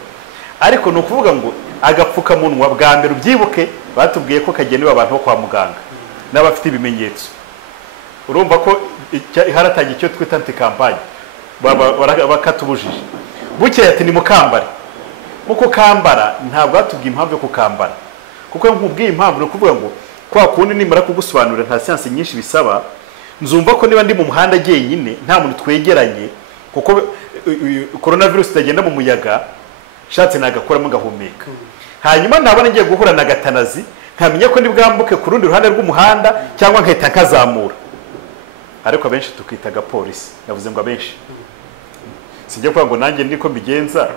ariko ni ukuvuga ngo agapfukamunwa bwa mbere ubyibuke batubwiye ko kagenewe abantu bo kwa muganga n'abafite ibimenyetso. urumva ko haratangiye icyo twita antikampanye bakatubujije. bukeye ati ni mukambare. mu kukambara ntabwo batubwiye impamvu yo kukambara kuko nkubwiye impamvu ni ukuvuga ngo kwa kundi nimara kugusobanurira nta siyansi nyinshi bisaba nzumva ko niba ndi mu muhanda jyenyine nta muntu twegeranye kuko coronavirus itagenda mu muyaga shatse nagakoramo gahumeka. hanyuma nabona ngiye guhura na gatanazi nkamenya ko ndi bwambuke ku rundi ruhande rw'umuhanda cyangwa nkahita nkazamura. ariko abenshi tukitaga polisi navuze ngo abenshi sijya kuvuga ngo nanjye ndiko mbigenza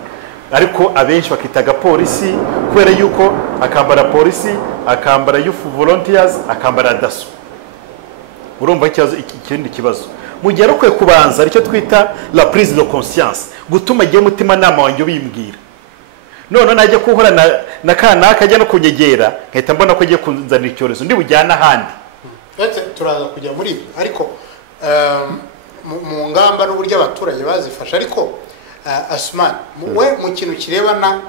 ariko abenshi bakitaga polisi kubera yuko akambara polisi akambara youth volunteers akambara daso. urumva ikindi kibazo mu gihe arukwiye kubanza aricyo twita la prise de conscience gutuma agiye umutima nama wanjye bimbwira none najya kuhura na kanaka ajya no kunyegera nkahita mbona ko agiye kunzanira icyorezo ndi bujyana ahandi. turaza kujya muri ibyo ariko mu ngamba n'uburyo abaturage bazifasha ariko Asumani we mu kintu kirebana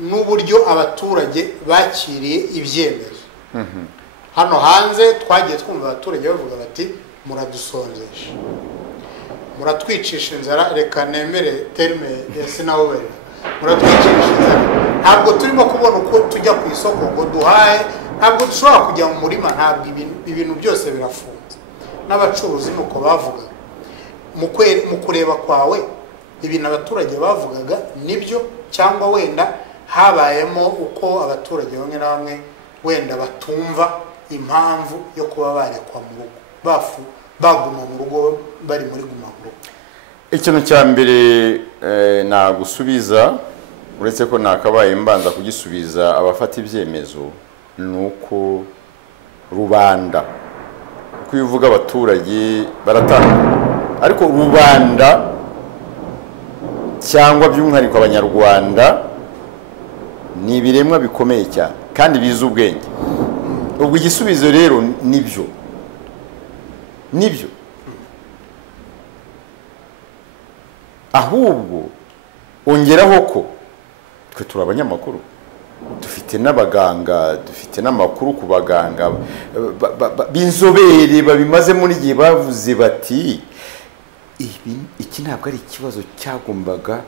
n'uburyo abaturage bakiriye ibyemezo hano hanze twagiye twumva abaturage bavuga bati muradusonzesha muratwicisha inzara reka nemere terme ya sinawubera muratwicisha inzara ntabwo turimo kubona uko tujya ku isoko ngo duhaye ntabwo dushobora kujya mu murima ntabwo ibintu byose birafunze n'abacuruzi nuko bavuga mu kureba kwawe ibintu abaturage bavugaga nibyo cyangwa wenda habayemo uko abaturage bamwe na bamwe wenda batumva impamvu yo kuba barekwa mu rugo baguma mu rugo bari muri guma mu rugo. ikintu cya mbere nagusubiza uretse ko nakabaye mbanza kugisubiza abafata ibyemezo nuko rubanda uko uvuga abaturage baratanga ariko rubanda cyangwa by'umwihariko abanyarwanda ni ibiremwa bikomeye cyane kandi bizi ubwenge. ubwo igisubizo rero nibyo ahubwo ongeraho ko twe turi abanyamakuru dufite n'abaganga dufite n'amakuru ku baganga b'inzobere babimaze muri gihe bavuze bati iki ntabwo ari ikibazo cyagombaga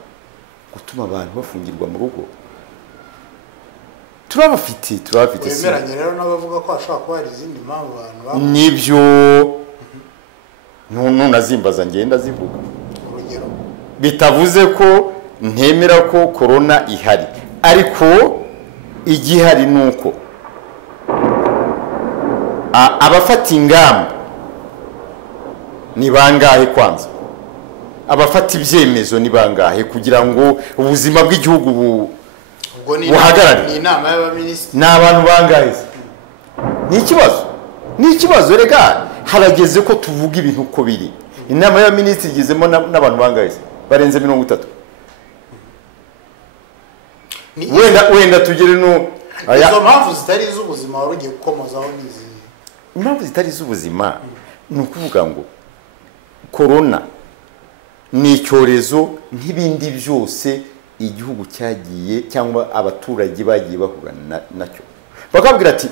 gutuma abantu bafungirwa mu rugo. turabafite wemeranye rero n'abavuga ko hashobora kuba hari izindi mpamvu abantu nibyo ntunazimbaza ngenda zivuga urugero bitavuze ko ntemera ko corona ihari ariko igihari nuko abafata ingamba ni bangahe kwanza abafata ibyemezo ni bangahe kugira ngo ubuzima bw'igihugu buhagarare. ni inama y'abaminisitiri ni abantu bangahe ni ikibazo rega harageze ko tuvuga ibintu uko biri. Inama ya minisitiri igizemo n'abantu bangahe barenze 30. wenda tugere no izo mpamvu zitari iz'ubuzima wari ugiye gukomozaho n'izi impamvu zitari iz'ubuzima ni ukuvuga ngo korona ni icyorezo nk'ibindi byose igihugu cyagiye cyangwa abaturage bagiye bahura nacyo bakabwira ati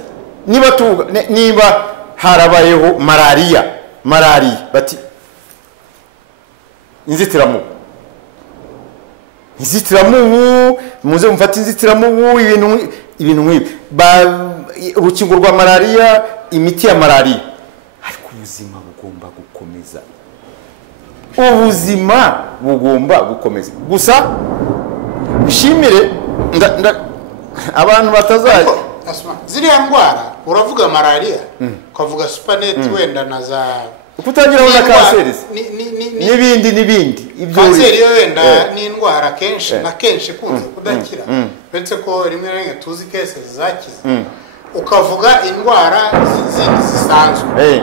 niba harabayeho malaria bati inzitiramubu muze mufata inzitiramubu ibintu nk'ibi urukingo rwa malaria imiti ya malaria ariko ubuzima bugomba gukomeza gusa bishimire abantu batazajya ziriya ndwara uravuga malaria ukavuga supanet wenda na za kutagiraho na kanseri n'ibindi ibyo kanseri yo wenda ni indwara kenshi kunze kudakira uretse ko rimwe na rimwe tuzi kese zakiza ukavuga indwara zindi zisanzwe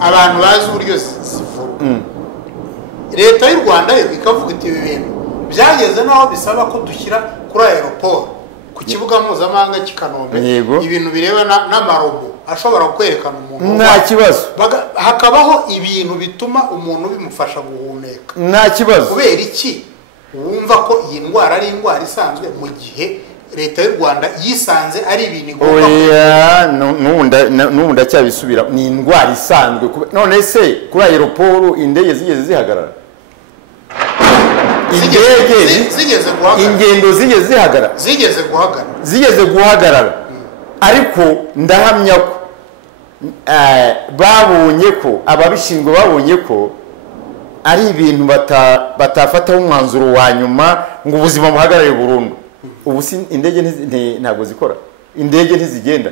abantu bazi uburyo zivurwa leta y'u Rwanda yo ikavuga iti ibi bintu byageze naho bisaba ko dushyira kuri aeroport ku kibuga mpuzamahanga cy'Ikanombe ibintu birebana n'amarobo ashobora kwerekana umuntu nta kibazo hakabaho ibintu bituma umuntu bimufasha guhumeka nta kibazo kubera iki wumva ko iyi ndwara ari indwara isanzwe mu gihe leta y'u Rwanda yisanze ari ibintu igomba n'ubundi cyabisubira ni indwara isanzwe none se kuri aeroport indege zigeze zihagarara ingendo zigeze guhagarara ariko ndahamya ko babonye ko ababishinzwe babonye ko ari ibintu batafataho umwanzuro wa nyuma ngo ubuzima buhagarare burundu ubu indege ntabwo zikora indege ntizigenda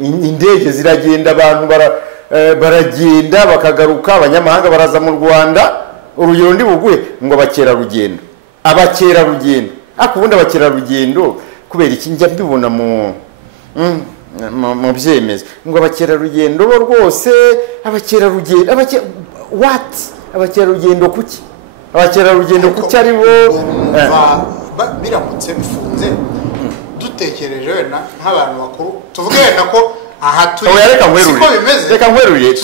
indege ziragenda abantu baragenda bakagaruka abanyamahanga baraza mu Rwanda urugero ndi buguhe ngo abakerarugendo ariko ubundi abakerarugendo kubera iki njya mbibona mu byemezo ngo abakerarugendo bo rwose abakerarugendo kuki ari bo biramutse bifunze dutekereje wenda nk'abantu bakuru tuvuge wenda ko aha turi siko bimeze reka nkweruriye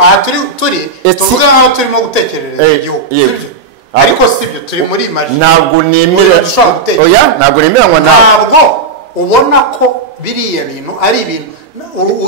aha turi tuvuge nk'aho turimo gutekerereza igihugu ariko sibyo turi muri imagine ntabwo nemera ntabwo ubona ko biriya bintu ari ibintu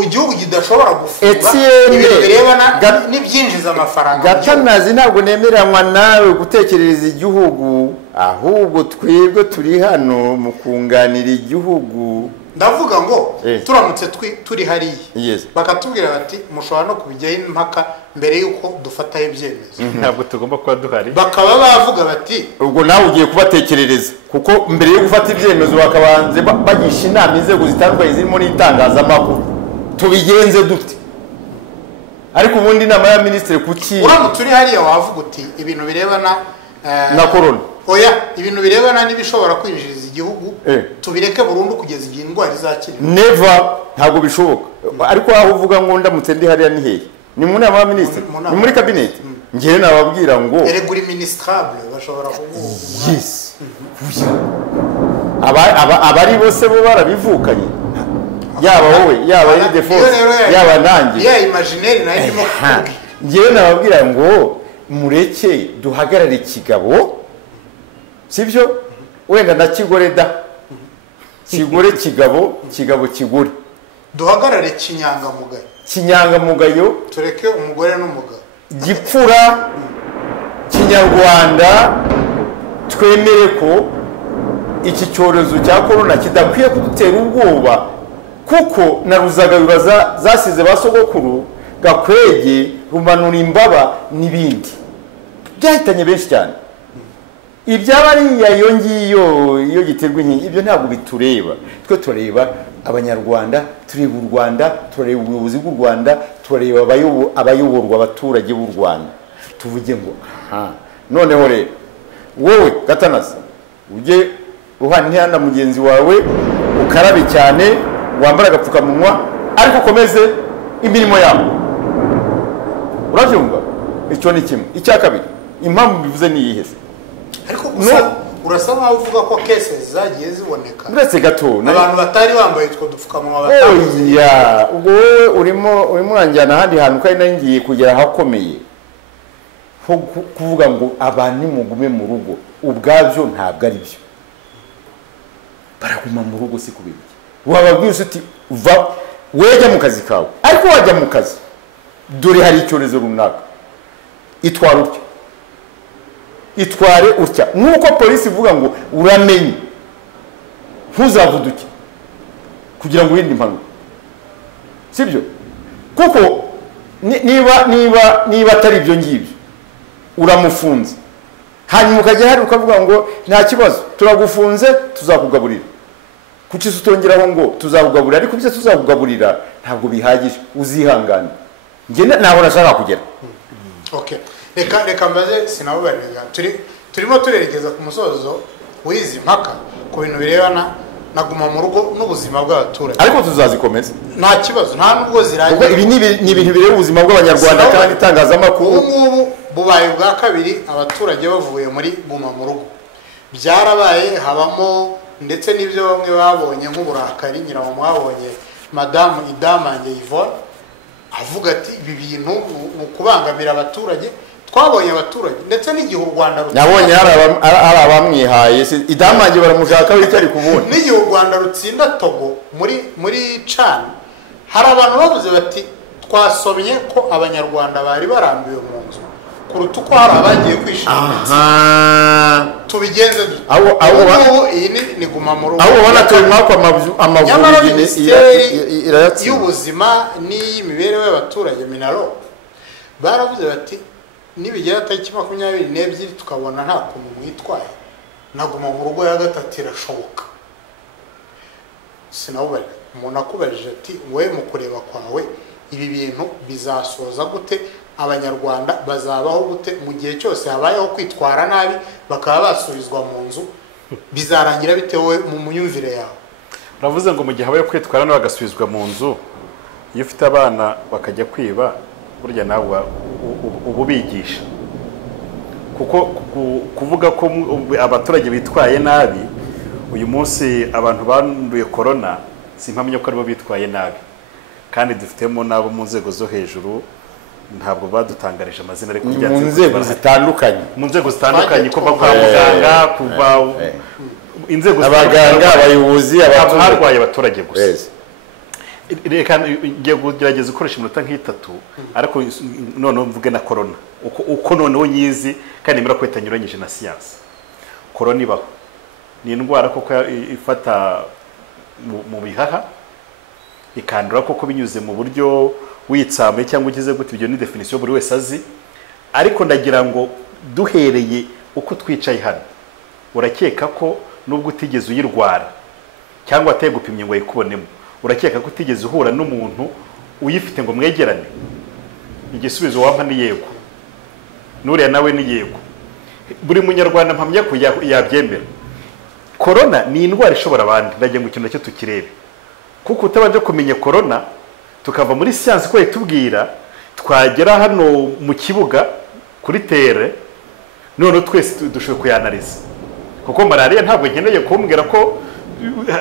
igihugu kidashobora gufunga ibintu birebana n'ibyinjiza amafaranga gatanazi ntabwo nemeranywa nawe gutekerereza igihugu ahubwo twebwe turi hano mu kunganira igihugu ndavuga ngo turamutse turi hariya bakatubwira bati mushobora no kubijyaho impaka mbere y'uko dufataho ibyemezo ntabwo tugomba kuba duhari bakaba bavuga bati ubwo nawe ugiye kubatekerereza kuko mbere yo gufata ibyemezo bakabanze bagisha inama inzego zitandukanye zirimo n'itangazamakuru tubigenze dute ariko ubundi inama ya minisitiri kuki uramutse uri hariya wavuga uti ibintu birebana na korona ibintu birebana n'ibishobora kwinjiriza igihugu tubireke burundu kugeza igihe indwara izakira never ntabwo bishoboka ariko aho uvuga ngo ndamutse ndi hariya ni hehe ni mu nama ya minisitiri ni muri kabineti ngewe nababwira ngo ereguri ministrable bashobora kuvuga yes abari bose bo barabivukanye yaba wowe yaba ari deforce yaba nanjye ya imaginaire nayo irimo kuvuga ngewe nababwira ngo mureke duhagarare kigabo sibyo wenda na kigore kigore duhagarare kinyangamugayo tureke umugore n'umugabo gipfura kinyarwanda twemere ko iki cyorezo cya korona kidakwiye kudutera ubwoba kuko na Ruzagayura zasize basogokuru Gakwege Rumanura Imbaba n'ibindi byahitanye benshi cyane ibyabariya iyo giterwa inkingi ibyo ntabwo bitureba twe turareba abanyarwanda tureba u Rwanda turareba ubuyobozi bw'u Rwanda turareba abayoborwa abaturage b'u Rwanda tuvuge ngo noneho rero wowe Gatanazi ujye uhana na mugenzi wawe ukarabe cyane wambara agapfukamunwa ariko ukomeze imirimo yawe. Urabyumva? Icyo ni kimwe. Icya kabiri, impamvu bivuze ni iyihe se? ariko urasa nkaho uvuga ko cases zagiye ziboneka Ndetse gato abantu batari bambaye utwo dupfukamunwa oya, ubwo wowe urimo uranjyana ahandi hantu kandi nangiye kugera ahakomeye ho kuvuga ngo abantu mugume mu rugo ubwabyo ntabwo ari byo. Baraguma mu rugo si kubiri. Wababwiye uti va wejya mu kazi kawe, ariko wajya mu kazi dore hari icyorezo runaka, itwara utyo, itware utya, nk'uko polisi ivuga ngo uramenye ntuzavuduke kugira ngo wirinde impanuka, sibyo? Kuko niba atari ibyo ngibyo uramufunze, hanyuma ukajya hari ukavuga ngo nta kibazo turagufunze tuzakugaburira, kuki utongeraho ngo tuzakugaburira, ariko ibyo tuzakugaburira ntabwo bihagije, uzihangane. Njye ntabwo nashaka kugera. Okay, reka mbaze sinabubarira turimo turerekeza ku musozo w'izi mpaka ku bintu birebana na guma mu rugo n'ubuzima bw'abaturage, ariko tuzazikomeza nta kibazo, nta nubwo zirangira. Ibi ni ibintu bireba ubuzima bw'abanyarwanda kandi itangazamakuru. Ubu ngubu bubaye bwa kabiri abaturage bavuye muri guma mu rugo, byarabaye habamo ndetse n'ibyo bamwe babonye nk'uburakari. Nyirawo mwabonye madamu Idamange Yvonne avuga ati ibi bintu mu kubangamira abaturage. Twabonye abaturage ndetse n'igihe u Rwanda nabonye hari abamwihaye Idamange baramushaka w'icyo ari kubona. N'igihe u Rwanda rutsinda Togo muri CHAN, hari abantu bavuze bati twasomye ko abanyarwanda bari barambiwe mu nzu kuruta uko hari abagiye kwishimira. Tubigenze abo iyi ni guma mu rugo. Abo ubona turi mwako amavuriro Minisiteri y'ubuzima n'imibereho y'abaturage Minaro baravuze bati nibigera tariki 22 tukabona nta kuntu mwitwaye na guma mu rugo ya gatatu irashoboka. Sinawubare umuntu akubajije ati we mu kureba kwawe ibi bintu bizasoza gute, abanyarwanda bazabaho gute mu gihe cyose habayeho kwitwara nabi bakaba basubizwa mu nzu, bizarangira bitewe mu myumvire yawe? Uravuze ngo mu gihe habayeho kwitwara nabi bagasubizwa mu nzu, iyo ufite abana bakajya kwiba burya nawe ubu bigisha, kuko kuvuga ko abaturage bitwaye nabi uyu munsi abantu banduye corona simpamye ko aribo bitwaye nabi, kandi dufitemo nabo mu nzego zo hejuru. Ntabwo badutangarije amazina ariko mu nzego zitandukanye kuva kwa muganga, kuva inzego abaganga, abayobozi, abarwaye abaturage gusa. Reka ngiye kugerageza gukoresha iminota nk'itatu, ariko noneho mvuge na corona uko noneho nyizi kandi nimera ko itanyuranyije na siyansi. Corona ibaho, ni indwara koko ifata mu bihaha, ikandura koko binyuze mu buryo witsamye cyangwa ugize gute, ibyo ni definition buri wese azi. Ariko ndagira ngo duhereye uko twicaye hano, urakeka ko nubwo utigeze uyirwara cyangwa ateye gupimye ngo ayikubonemo, urakeka ko utigeze uhura n'umuntu uyifite ngo mwegerane? Igisubizo wampa ni yego, nuriya nawe ni yego. Buri munyarwanda mpamya ko yabyemera. Corona ni indwara ishobora abandi, ndagira ngo ikintu nacyo tukirebe, kuko utabanje kumenya corona tukava muri siyansi ko itubwira, twagera hano mu kibuga kuri tere none twese dushoboye kuyanariza. Kuko malaria ntabwo nkeneye kumbwira ko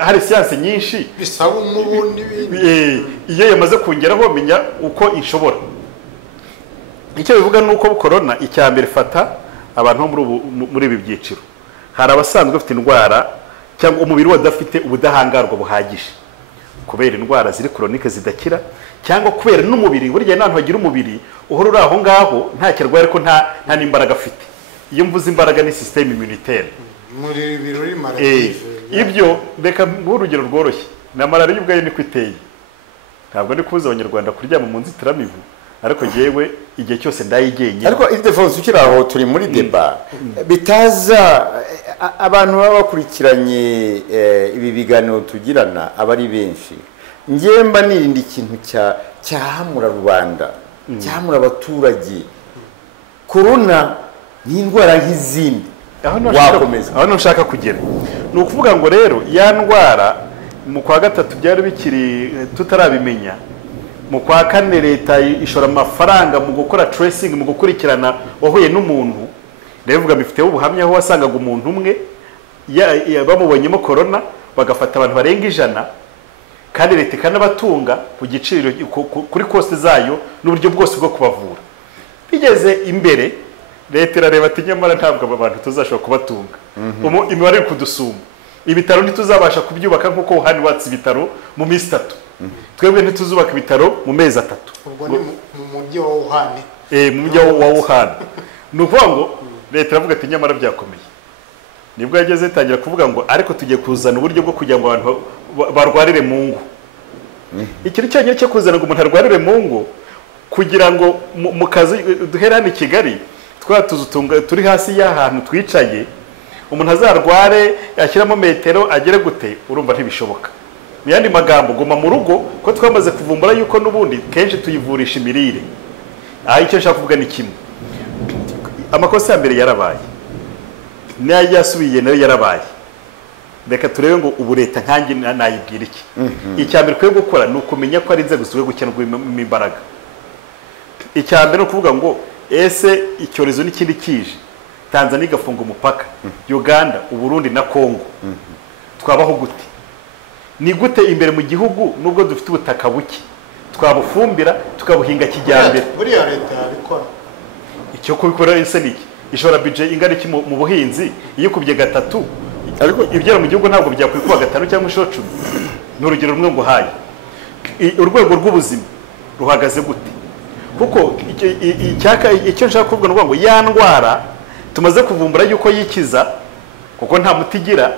hari siyansi nyinshi bisaba n'ubundi iyo yamaze kongeraho menya uko ishobora. Icyo bivuga nuko corona icyambere fata abantu muri ibi byiciro. Hari abasanzwe bafite indwara cyangwa umubiri wadafite ubudahangarwa buhagije kubera indwara ziri chronique zidakira, cyangwa kubera n'umubiri burya n'abantu bagira umubiri uhora uri aho ngaho nta kirwaye ariko nta n'imbaraga afite. Iyo mvuze imbaraga ni système immunitaire muri birori malaria. Ibyo reka urugero rworoshye, na malaria ubwayo niko iteye. Ntabwo ndi kubuza abanyarwanda kuryama mu nzitiramibu, ariko jewe igihe cyose ndayigenye. Ariko Ildefonse ukiraho turi muri deba bitaza abantu baba bakurikiranye ibi biganiro tugirana abari benshi. Ngemba nirinda ikintu cyahamura rubanda, cyahamura abaturage. Corona ni indwara nk'izindi. Aho nashaka kugera ni ukuvuga ngo rero ya ndwara mu kwa gatatu byari bikiri tutarabimenya, mu kwa kane leta ishora amafaranga mu gukora tracing, mu gukurikirana wahuye n'umuntu. Ndavuga bifiteho ubuhamya aho wasangaga umuntu umwe bamubonyemo corona bagafata abantu barenga 100 kandi leta ikanabatunga ku giciro kuri cost zayo n'uburyo bwose bwo kubavura. Bigeze imbere leta irareba ati nyamara ntabwo aba bantu tuzashobora kubatunga, imibare iri kudusuma, ibitaro ntituzabasha kubyubaka nk'uko Wuhan watse ibitaro mu minsi 3, twebwe ntituzubaka ibitaro mu mezi 3. ubwo ni mu mujyi wa Wuhan. Mu mujyi wa Wuhan. Ni ukuvuga ngo leta iravuga ati nyamara byakomeye. Nibwo yageze itangira kuvuga ngo ariko tugiye kuzana uburyo bwo kugira ngo abantu barwarire mu ngo. Ikintu cyanyine cyo kuzana ngo umuntu arwarire mu ngo kugira ngo mu kazi duhera hano i Kigali twatuzutunga turi hasi y'ahantu twicaye, umuntu azarware ashyiramo metero agere gute, urumva ntibishoboka. Mu yandi magambo guma mu rugo ko twamaze kuvumbura yuko n'ubundi kenshi tuyivurisha imirire. Icyo nshaka kuvuga ni kimwe, amakosa ya mbere yarabaye nayo yasubiye nayo yarabaye. Reka turebe ngo ubu leta nkange nayibwira iki. Icyambere kwe gukora ni ukumenya ko ari inzego zikwiye gukenurwa imbaraga. Icyambere no kuvuga ngo ese icyorezo n'ikindi kije, Tanzania igafunga umupaka, Uganda, Uburundi na Kongo, twabaho gute? Ni gute imbere mu gihugu nubwo dufite ubutaka buke twabufumbira tukabuhinga kijyambere? Buriya leta yabikora. Icyo kubikora ese niki? Ishora budget ingana iki mu buhinzi iyo kubye 3, ariko ibyera mu gihugu ntabwo byakwikuba 5 cyangwa 10. N'urugero rumwe ngo haye urwego rw'ubuzima ruhagaze gute? Kuko icyo nshaka kuvuga ngo ya ndwara tumaze kuvumbura yuko yikiza, kuko nta mutigira.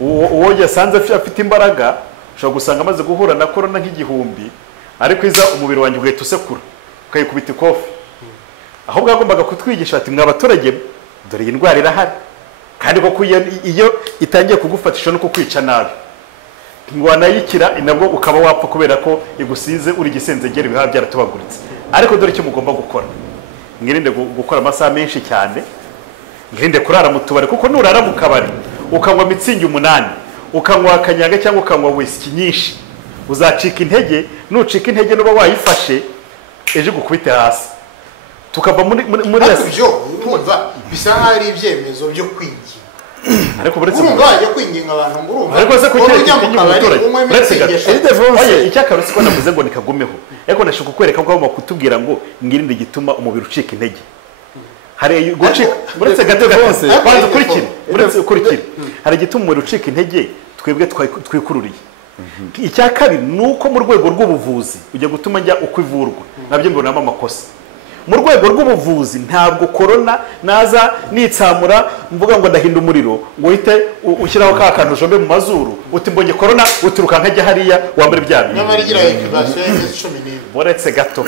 Uwo yasanze afite imbaraga ushobora gusanga amaze guhura na corona nk'igihumbi, ariko iza umubiri wanjye ugahita usekura ukayikubita ikofi. Aho bwagombaga kutwigisha ati mwa baturage dore iyi ndwara irahari, kandi koko iyo itangiye kugufatisha no kukwica nabi wanayikira nabwo ukaba wapfa kubera ko igusize uri gisenzegera ibihaha byaratubaguritse. Ariko dore icyo mugomba gukora, mwirinde gukora amasaha menshi cyane, mwirinde kurara mu tubari, kuko nurara mu kabari ukanywa mitsingi 8, ukanywa akanyaga cyangwa ukanywa whisky nyinshi, uzacika intege. Nucika intege nuba wayifashe eje gukubite hasi, tukaba muri byo urumva bisa nkaho ari ibyemezo byo kwinginga. Ariko buretse urumva bajya kwinginga abantu ngo urumva ariko se kuki umuturage icyakaro siko navuze ngo nikagumeho, ariko nashaka kukwereka ko bagomba kutubwira ngo ngirinde gituma umubiri ucika intege. Hari gucika buretse gato gato kwanza kurikira hari gituma umubiri ucika intege twebwe twikururiye. Icya kabiri nuko mu rwego rw'ubuvuzi ujya gutuma njya ukwivurwa, nabyo mbonamo amakosa. Mu rwego rw'ubuvuzi ntabwo corona naza nitsamura mvuga ngo ndahinda umuriro ngo uhite ushyiraho ka kantu jombe mu mazuru uti mbonye corona uturuka nkajya hariya wambere byabi. Nyamara igira incubation y'imezi 11. Boretse gato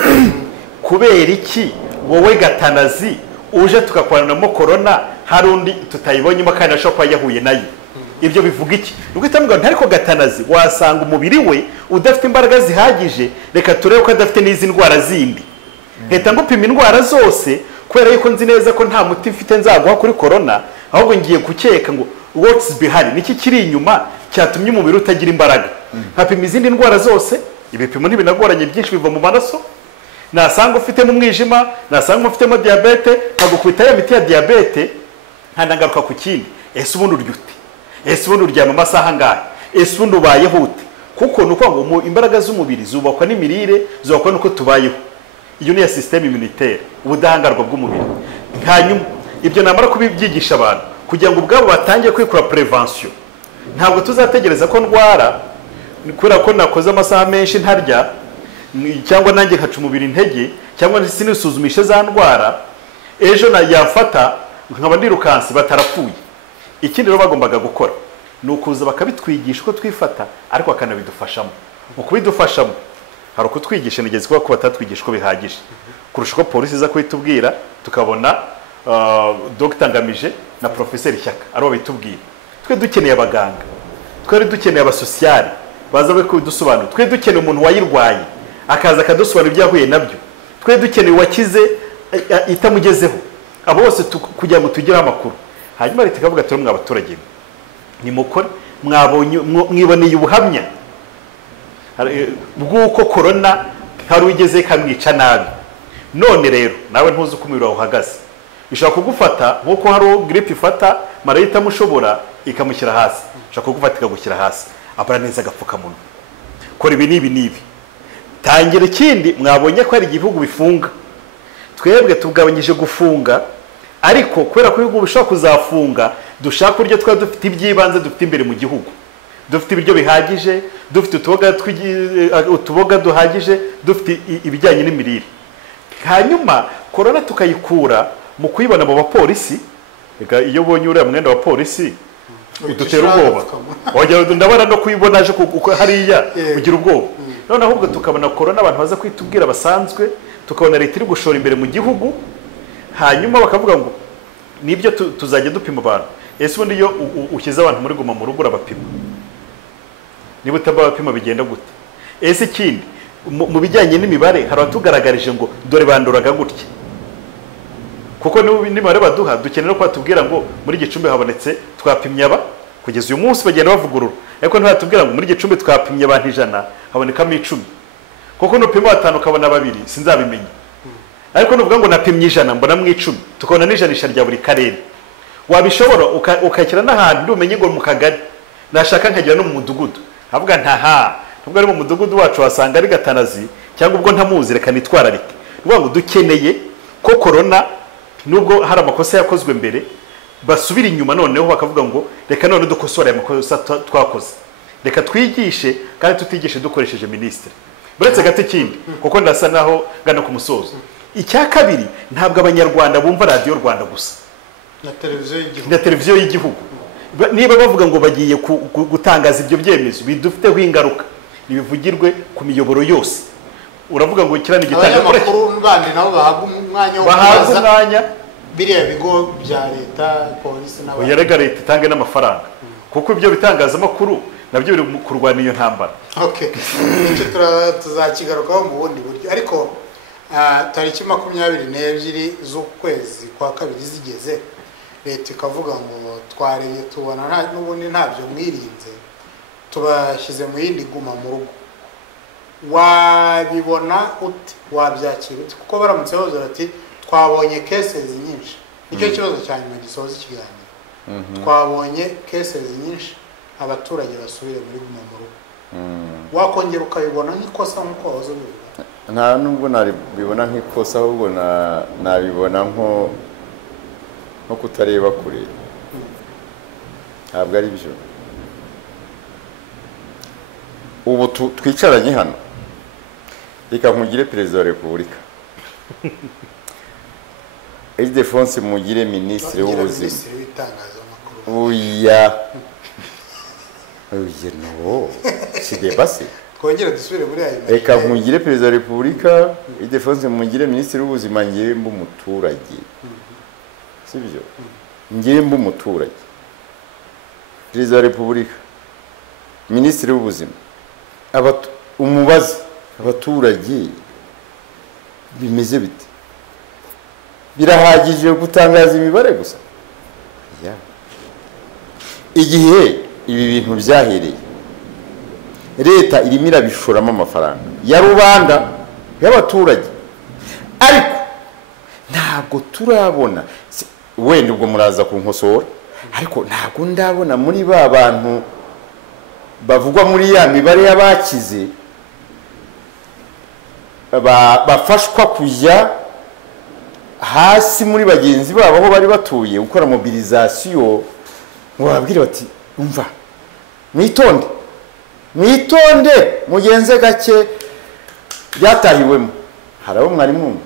kubera iki wowe gatanazi uje tukakwanamo corona hari undi tutayibonyemo kandi ashobora kuba yahuye nayo? Ibyo bivuga iki? Nuko itamubwira ntari ko gatanazi wasanga umubiri we udafite imbaraga zihagije, reka turebe ko adafite n'izi ndwara zindi. Leta ngupima indwara zose kubera yuko nzi neza ko nta muti mfite nzaguha kuri corona, ahubwo ngiye gukeka ngo what's behind, niki kiri inyuma cyatumye umubiri utagira imbaraga. Nkapima izindi ndwara zose, ibipimo ntibinagoranye byinshi biva mu maraso. Nasanga ufite mu mwijima, nasanga ufitemo diabete, nkagukubita ya miti ya diabete, ntanagaruka ku kindi. Ese ubundi urya ute? Ese ubundi uryama amasaha angahe? Ese ubundi ubayeho ute? Kuko nuko ngo imbaraga z'umubiri zubakwa n'imirire, zubakwa nuko tubayeho. Iyo ni ya système immunitaire, ubudahangarwa bw'umubiri. Hanyuma ibyo namara kubibyigisha abantu kugira ngo ubwabo batangiye kwikora prevention. Ntabwo tuzategereza ko ndwara kubera ko nakoze amasaha menshi ntarya, cyangwa nanjye nkaca umubiri intege, cyangwa sinisuzumishe za ndwara ejo na yafata nkaba ndirukansi batarapfuye. Ikindi rero bagombaga gukora ni ukuza bakabitwigisha uko twifata, ariko akanabidufashamo. Ukubidufashamo hari uko twigisha nigeze kuba ko batatwigisha ko bihagije kurusha ko polisi iza kwitubwira tukabona Dr Ngamije na Professeur Shyaka aro bitubwira. Twe dukeneye abaganga, twe dukeneye abasociali baza bari kudusobanura, twe dukeneye umuntu wayirwaye akaza akadusobanura ibyahuye nabyo, twe dukeneye wakize itamugezeho. Abo bose kugira ngo tugire amakuru. Hanyuma leta ikavuga ati mwa abaturage ni mukore mwiboneye ubuhamya bw'uko korona hari ugeze kamwica nabi. None rero nawe ntuzi uko umubiri wawe uhagaze, ishobora kugufata nk'uko hari gripe ifata marayita amushobora ikamushyira hasi, ishobora kugufata ikagushyira hasi. Abara neza agapfukamunwa, kora ibi n'ibi. Tangira ikindi, mwabonye ko hari igihugu bifunga, twebwe tugabanyije gufunga, ariko kubera ko ibihugu bishobora kuzafunga, dushaka uburyo twaba dufite iby'ibanze dufite imbere mu gihugu, dufite ibiryo bihagije, dufite utuboga duhagije, dufite ibijyanye n'imirire. Hanyuma korona tukayikura mu kuyibona mu bapolisi. Iyo ubonye uriya mwenda wa polisi udutera ubwoba, ndabona no kuyibona aje hariya ugira ubwoba. None ahubwo tukabona korona abantu baza kwitubwira basanzwe, tukabona leta iri gushora imbere mu gihugu, hanyuma bakavuga ngo nibyo tuzajya dupima abantu. Ese ubundi iyo ushyize abantu muri guma mu rugo urabapima? Niba utabapima bigenda gute? Ese ikindi mu bijyanye n'imibare hari abatugaragarije ngo dore banduraga gutya, kuko n'imibare baduha dukenera ko batubwira ngo muri Gicumbi habonetse twapimye aba, kugeza uyu munsi bagenda bavugurura, ariko ntibatubwira ngo muri Gicumbi twapimye abantu 100 habonekamo 10, kuko nupima 5 ukabona 2 sinzabimenya. Ariko nuvuga ngo napimye 100 mbona mu 10 tukabona n'ijanisha rya buri karere, wabishobora ukakira n'ahantu ndumenye ngo mu kagari, nashaka nkagira no mu mudugudu, avuga nubwo ari mu mudugudu wacu wasanga ari Gatanazi cyangwa ubwo ntamuzi reka nitwararike. Nuvuga ngo dukeneye ko korona nubwo hari amakosa yakozwe mbere basubira inyuma, noneho bakavuga ngo reka none dukosora amakosa twakoze, reka twigishe kandi tutigishe dukoresheje ministre. Buretse gato ikindi, kuko ndasa naho gana ku musozo, icya kabiri ntabwo abanyarwanda bumva radio Rwanda gusa na televiziyo y'igihugu. Niba bavuga ngo bagiye gutangaza ibyo byemezo bidufiteho ingaruka, nibivugirwe ku miyoboro yose. Uravuga ngo kirani gitanga amakuru bandi nabo bahabwa umwanya biriya bigo bya leta, polisi n'abandi yarega leta itange n'amafaranga, kuko ibyo bitangaza amakuru nabyo biri kurwana iyo ntambara. Okay, icyo tuzakigarukaho mu bundi buryo. Ariko tariki 22 z'ukwezi kwa kabiri zigeze, leta ikavuga ngo twareye tubona n'ubundi ntabyo mwirinze, tubashyize mu yindi guma mu rugo. Wabibona ute, wabyakira ute? Kuko baramutse bavuze ati twabonye cases nyinshi, nicyo kibazo cyane mu gisoza ikiganiro, twabonye cases nyinshi, abaturage basubire muri guma mu rugo. Wakongera ukabibona nk'ikosa nk'uko wahoze ubivuga? Nta nubwo nabibona nk'ikosa, ahubwo nabibona nko kutareba kure. Ntabwo ari byo. Ubu twicaranye hano, reka nkugire perezida wa repubulika, Ildefonse mugire ministre w'ubuzima. Oya no, si dépassé. Twongera dusubire muri ayo. Reka nkugire perezida wa repubulika, Ildefonse mugire ministre w'ubuzima, ngiye mbu muturage. Sibyo? Ngiye mbu muturage. Perezida wa repubulika, ministre w'ubuzima, umubazi abaturage bimeze bite? Birahagije gutangaza imibare gusa? Igihe ibi bintu byahereye, leta irimo irabishoramo amafaranga ya rubanda y'abaturage, ariko ntabwo turabona, wenda ubwo muraza kunkosora, ariko ntabwo ndabona muri ba bantu bavugwa muri ya mibare y'abakize bafashwa kujya hasi muri bagenzi babo aho bari batuye gukora mobilisation, ngo babwire bati umva mwitonde mugenze gake byatahiwemo. Harabo mwari mwumva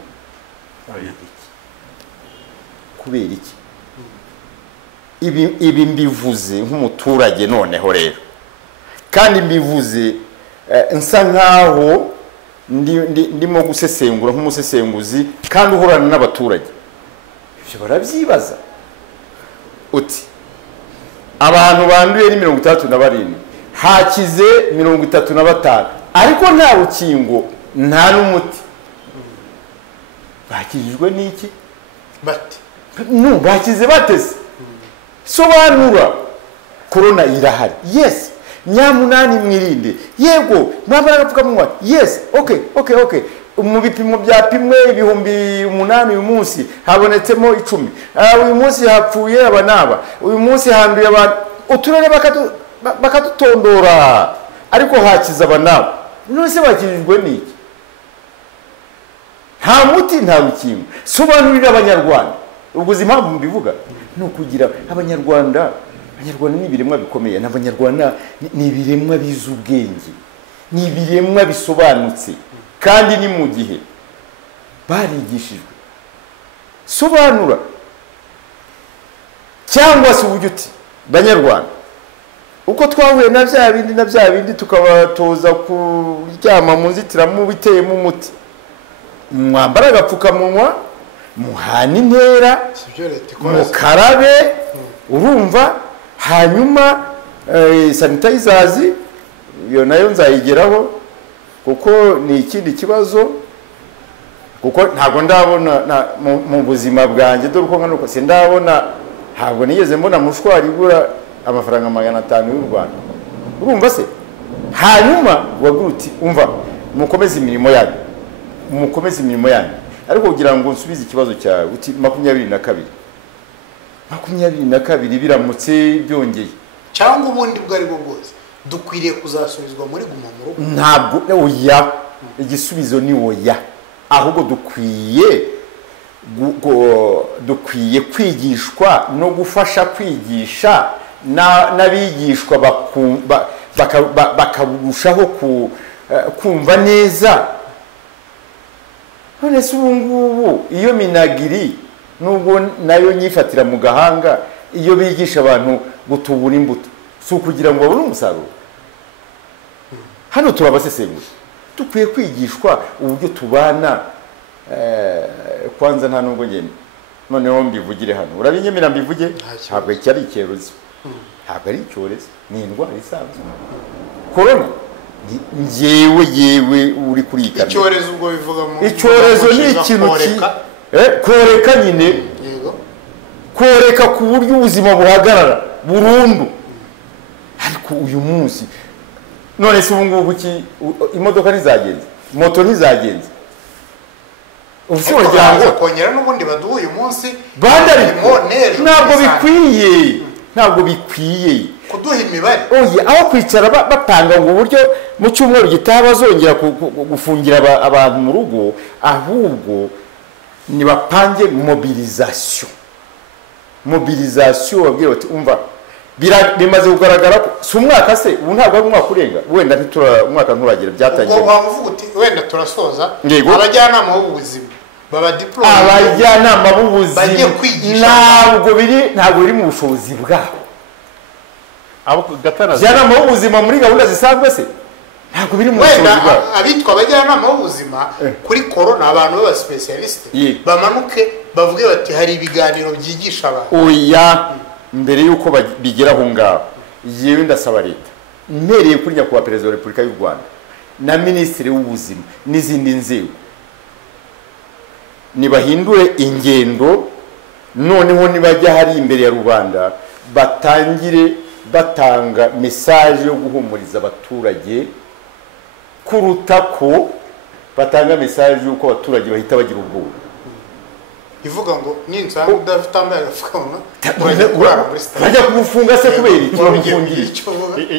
kubera iki? Ibi mbivuze nk'umuturage noneho rero, kandi mbivuze nsa nkaho ndimo gusesengura nk'umusesenguzi kandi uhorana n'abaturage. Ibyo barabyibaza uti abantu banduye ni 37, hakize 35, ariko nta rukingo nta n'umuti. Bakijijwe n'iki? Bakize bateze. Sobanura korona irahari, yes, nyamunani mwirinde, yego mwambara agapfukamunwa, yes, okay, mu bipimo byapimwe 8,000 uyu munsi habonetsemo 10, uyu munsi hapfuye aba naba, uyu munsi handuye abantu, uturere bakadutondora, ariko hakiza aba naba. None se bakirijwe n'iki? Nta muti nta rukingo. Sobanurira abanyarwanda. Ubwo impamvu mbivuga no kugira abanyarwanda ni ibiremwa bikomeye, n'abanyarwanda ni ibiremwa biza ubwenge, ni ibiremwa bisobanutse, kandi ni mu gihe barigishijwe. Sobanura cyangwa se uburyo uti banyarwanda uko twahuye na bya bindi tukabatoza kuryama mu nzitiramubu biteyemo umuti, mwambara agapfukamunwa, muhana intera, mukarabe, urumva, hanyuma sanitizers iyo nayo nzayigeraho kuko ni ikindi kibazo, kuko ntabwo ndabona mu buzima bwanjye dore uko nkano se ndabona, ntabwo nigeze mbona mushwari igura amafaranga 500 y'u Rwanda, urumva se. Hanyuma wagira uti umva mukomeze imirimo yanyu, ariko kugira ngo nsubize ikibazo cyawe uti 22 biramutse byongeye cyangwa ubundi bwo ari bwo bwose dukwiriye kuzasubizwa muri guma mu rugo. Ntabwo oya, igisubizo ni oya, ahubwo dukwiye kwigishwa no gufasha kwigisha n'abigishwa bakarushaho kumva neza. None se ubu ngubu iyo minagiri nubwo nayo nyifatira mu gahanga, iyo bigisha abantu gutubura imbuto si ukugira ngo babone umusaruro. Hano turabasesengura, dukwiye kwigishwa uburyo tubana. Kwanza nta nubwo ngene noneho mbivugire hano, urabinyemera mbivuge, ntabwo cyari icyorezo, ntabwo ari icyorezo, ni indwara isanzwe. Corona njyewe uri kurikana icyorezo, ubwo bivuga mu icyorezo ni ikintu koreka nyine, yego, koreka ku buryo ubuzima buhagarara burundu. Ariko uyu munsi none se ubu ngubu imodoka ntizagenze, moto ntizagenze, ubushobora kongera n'ubundi baduha uyu munsi ntabwo bikwiye kuduha imibare. Oya, aho kwicara batanga ngo uburyo mu cyumweru gitaha bazongera gufungira abantu mu rugo, ahubwo nibapange mobilisation babwira bati umva bimaze kugaragara ko si umwaka se, ubu ntabwo ari umwaka urenga, wenda umwaka nturagera byatangiye. Ubwo wavuga uti wenda turasoza, abajyanama b'ubuzima abajyanama b'ubuzima ntabwo biri mu bushobozi bwabo. Abajyanama b'ubuzima muri gahunda zisanzwe se ntabwo biri mu bushobozi bwabo. Abitwa abajyanama b'ubuzima kuri corona, abantu b'aba specialist bamanuke bavuge bati hari ibiganiro byigisha abantu. Oya, mbere yuko bigera aho ngaho, yewe ndasaba leta mpereye kuri nyakubahwa perezida wa Repubulika y'u Rwanda na minisitiri w'ubuzima n'izindi nzego, nibahindure ingendo, noneho nibajya hari imbere ya rubanda batangire batanga message yo guhumuriza abaturage, kuruta ko batanga message yuko abaturage bahita bagira ubwoba. Ivuga ngo ninsanga udafite ambaye agafukamunwa bajya kugufunga se kubera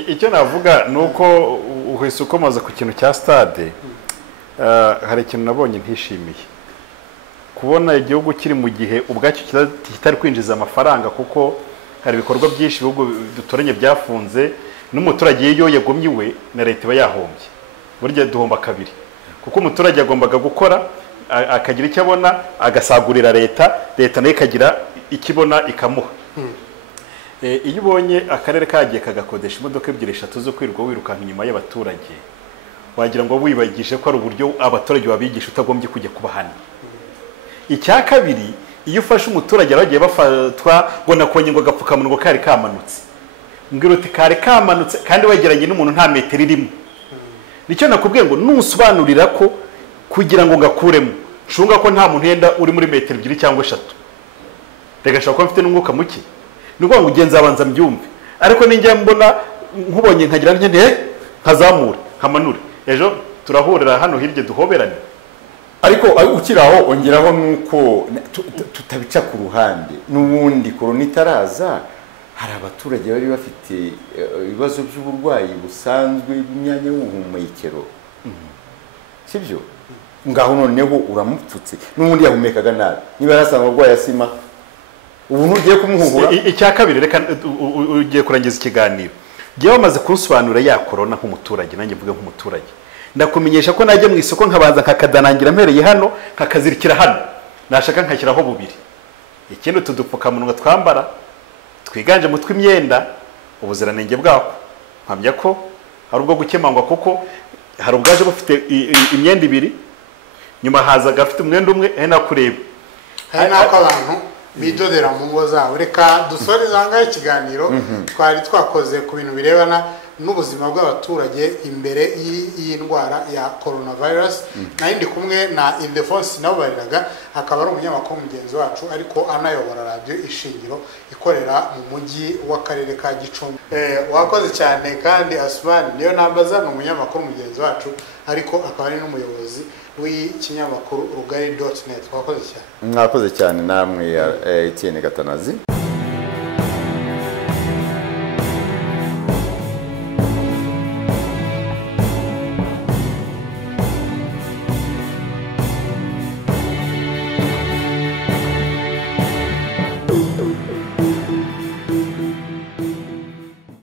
icyo navuga nuko uhise ukomaza ku kintu cya stade. Hari ikintu nabonye ntishimiye, kubona igihugu kiri mu gihe ubwacyo kitari kwinjiza amafaranga, kuko hari ibikorwa byinshi ibihugu duturanye byafunze, n'umuturage iyo yagomyiwe na leta iba yahombye. Burya duhomba kabiri, kuko umuturage agombaga gukora akagira icyo abona agasagurira leta nayo ikagira ikibona ikamuha. Iyo ubonye akarere kagiye kagakodesha imodoka 2-3 zo kwirirwa wirukanka inyuma y'abaturage, wagira ngo wibagije ko ari uburyo abaturage babigisha utagombye kujya kubahana. Icya kabiri, iyo ufashe umuturage abagiye bafatwa ngo nakonye ngo agapfukamunwa kari kamanutse, mbwira uti kari kamanutse kandi wegeranye n'umuntu nta metero irimo. Nicyo nakubwiye ngo nusobanurira ko kugira ngo ngakuremo nshunga ko nta muntu yenda uri muri metero 2 cyangwa 3, rega shaka ko mfite n'umwuka muke, nuko ngo ugenza abanza mbyumve. ariko ninjya mbona nkubonye nkagira nkazamure nkamanure ejo turahurira hano hirya duhoberane. ariko ukiraho ongeraho nuko tutabica ku ruhande n'ubundi korona itaraza hari abaturage bari bafite ibibazo by'uburwayi busanzwe bw'imyanya y'ubuhumekero sibyo ngaho noneho uramupfutse n'ubundi yahumekaga nabi niba yarasanga urwaye asima ubu ntugiye kumuhugura. Icya kabiri reka ugiye kurangiza ikiganiro giye bamaze kunsobanura ya korona nk'umuturage nanjye mvuge nk'umuturage ndakumenyesha ko najye mu isoko nkabanza nkakadanangira mpereye hano nkakazirikira hano nashaka nkashyiraho bubiri ikindi tudupfukamunwa twambara twiganje mu tw'imyenda ubuziranenge bwako mpamya ko hari ubwo gukemangwa kuko hari ubwaje bufite imyenda ibiri nyuma haza gafite umwenda umwe nakureba hari nako abantu bidodera mu ngo zabo. Reka dusoreze aha ngaha ikiganiro twari twakoze ku bintu birebana n'ubuzima bw'abaturage imbere y'iyi ndwara ya coronavirus. Nari kumwe na Ildefonse Nabubariraga akaba ari umunyamakuru mugenzi wacu ariko anayobora radio Ishingiro ikorera mu mujyi w'akarere ka Gicumbi. Wakoze cyane kandi Asmani niyo nambaza ni umunyamakuru mugenzi wacu ariko akaba ari n'umuyobozi w'ikinyamakuru rugari.net. Wakoze cyane. Mwakoze cyane namwe Etienne Gatanazi.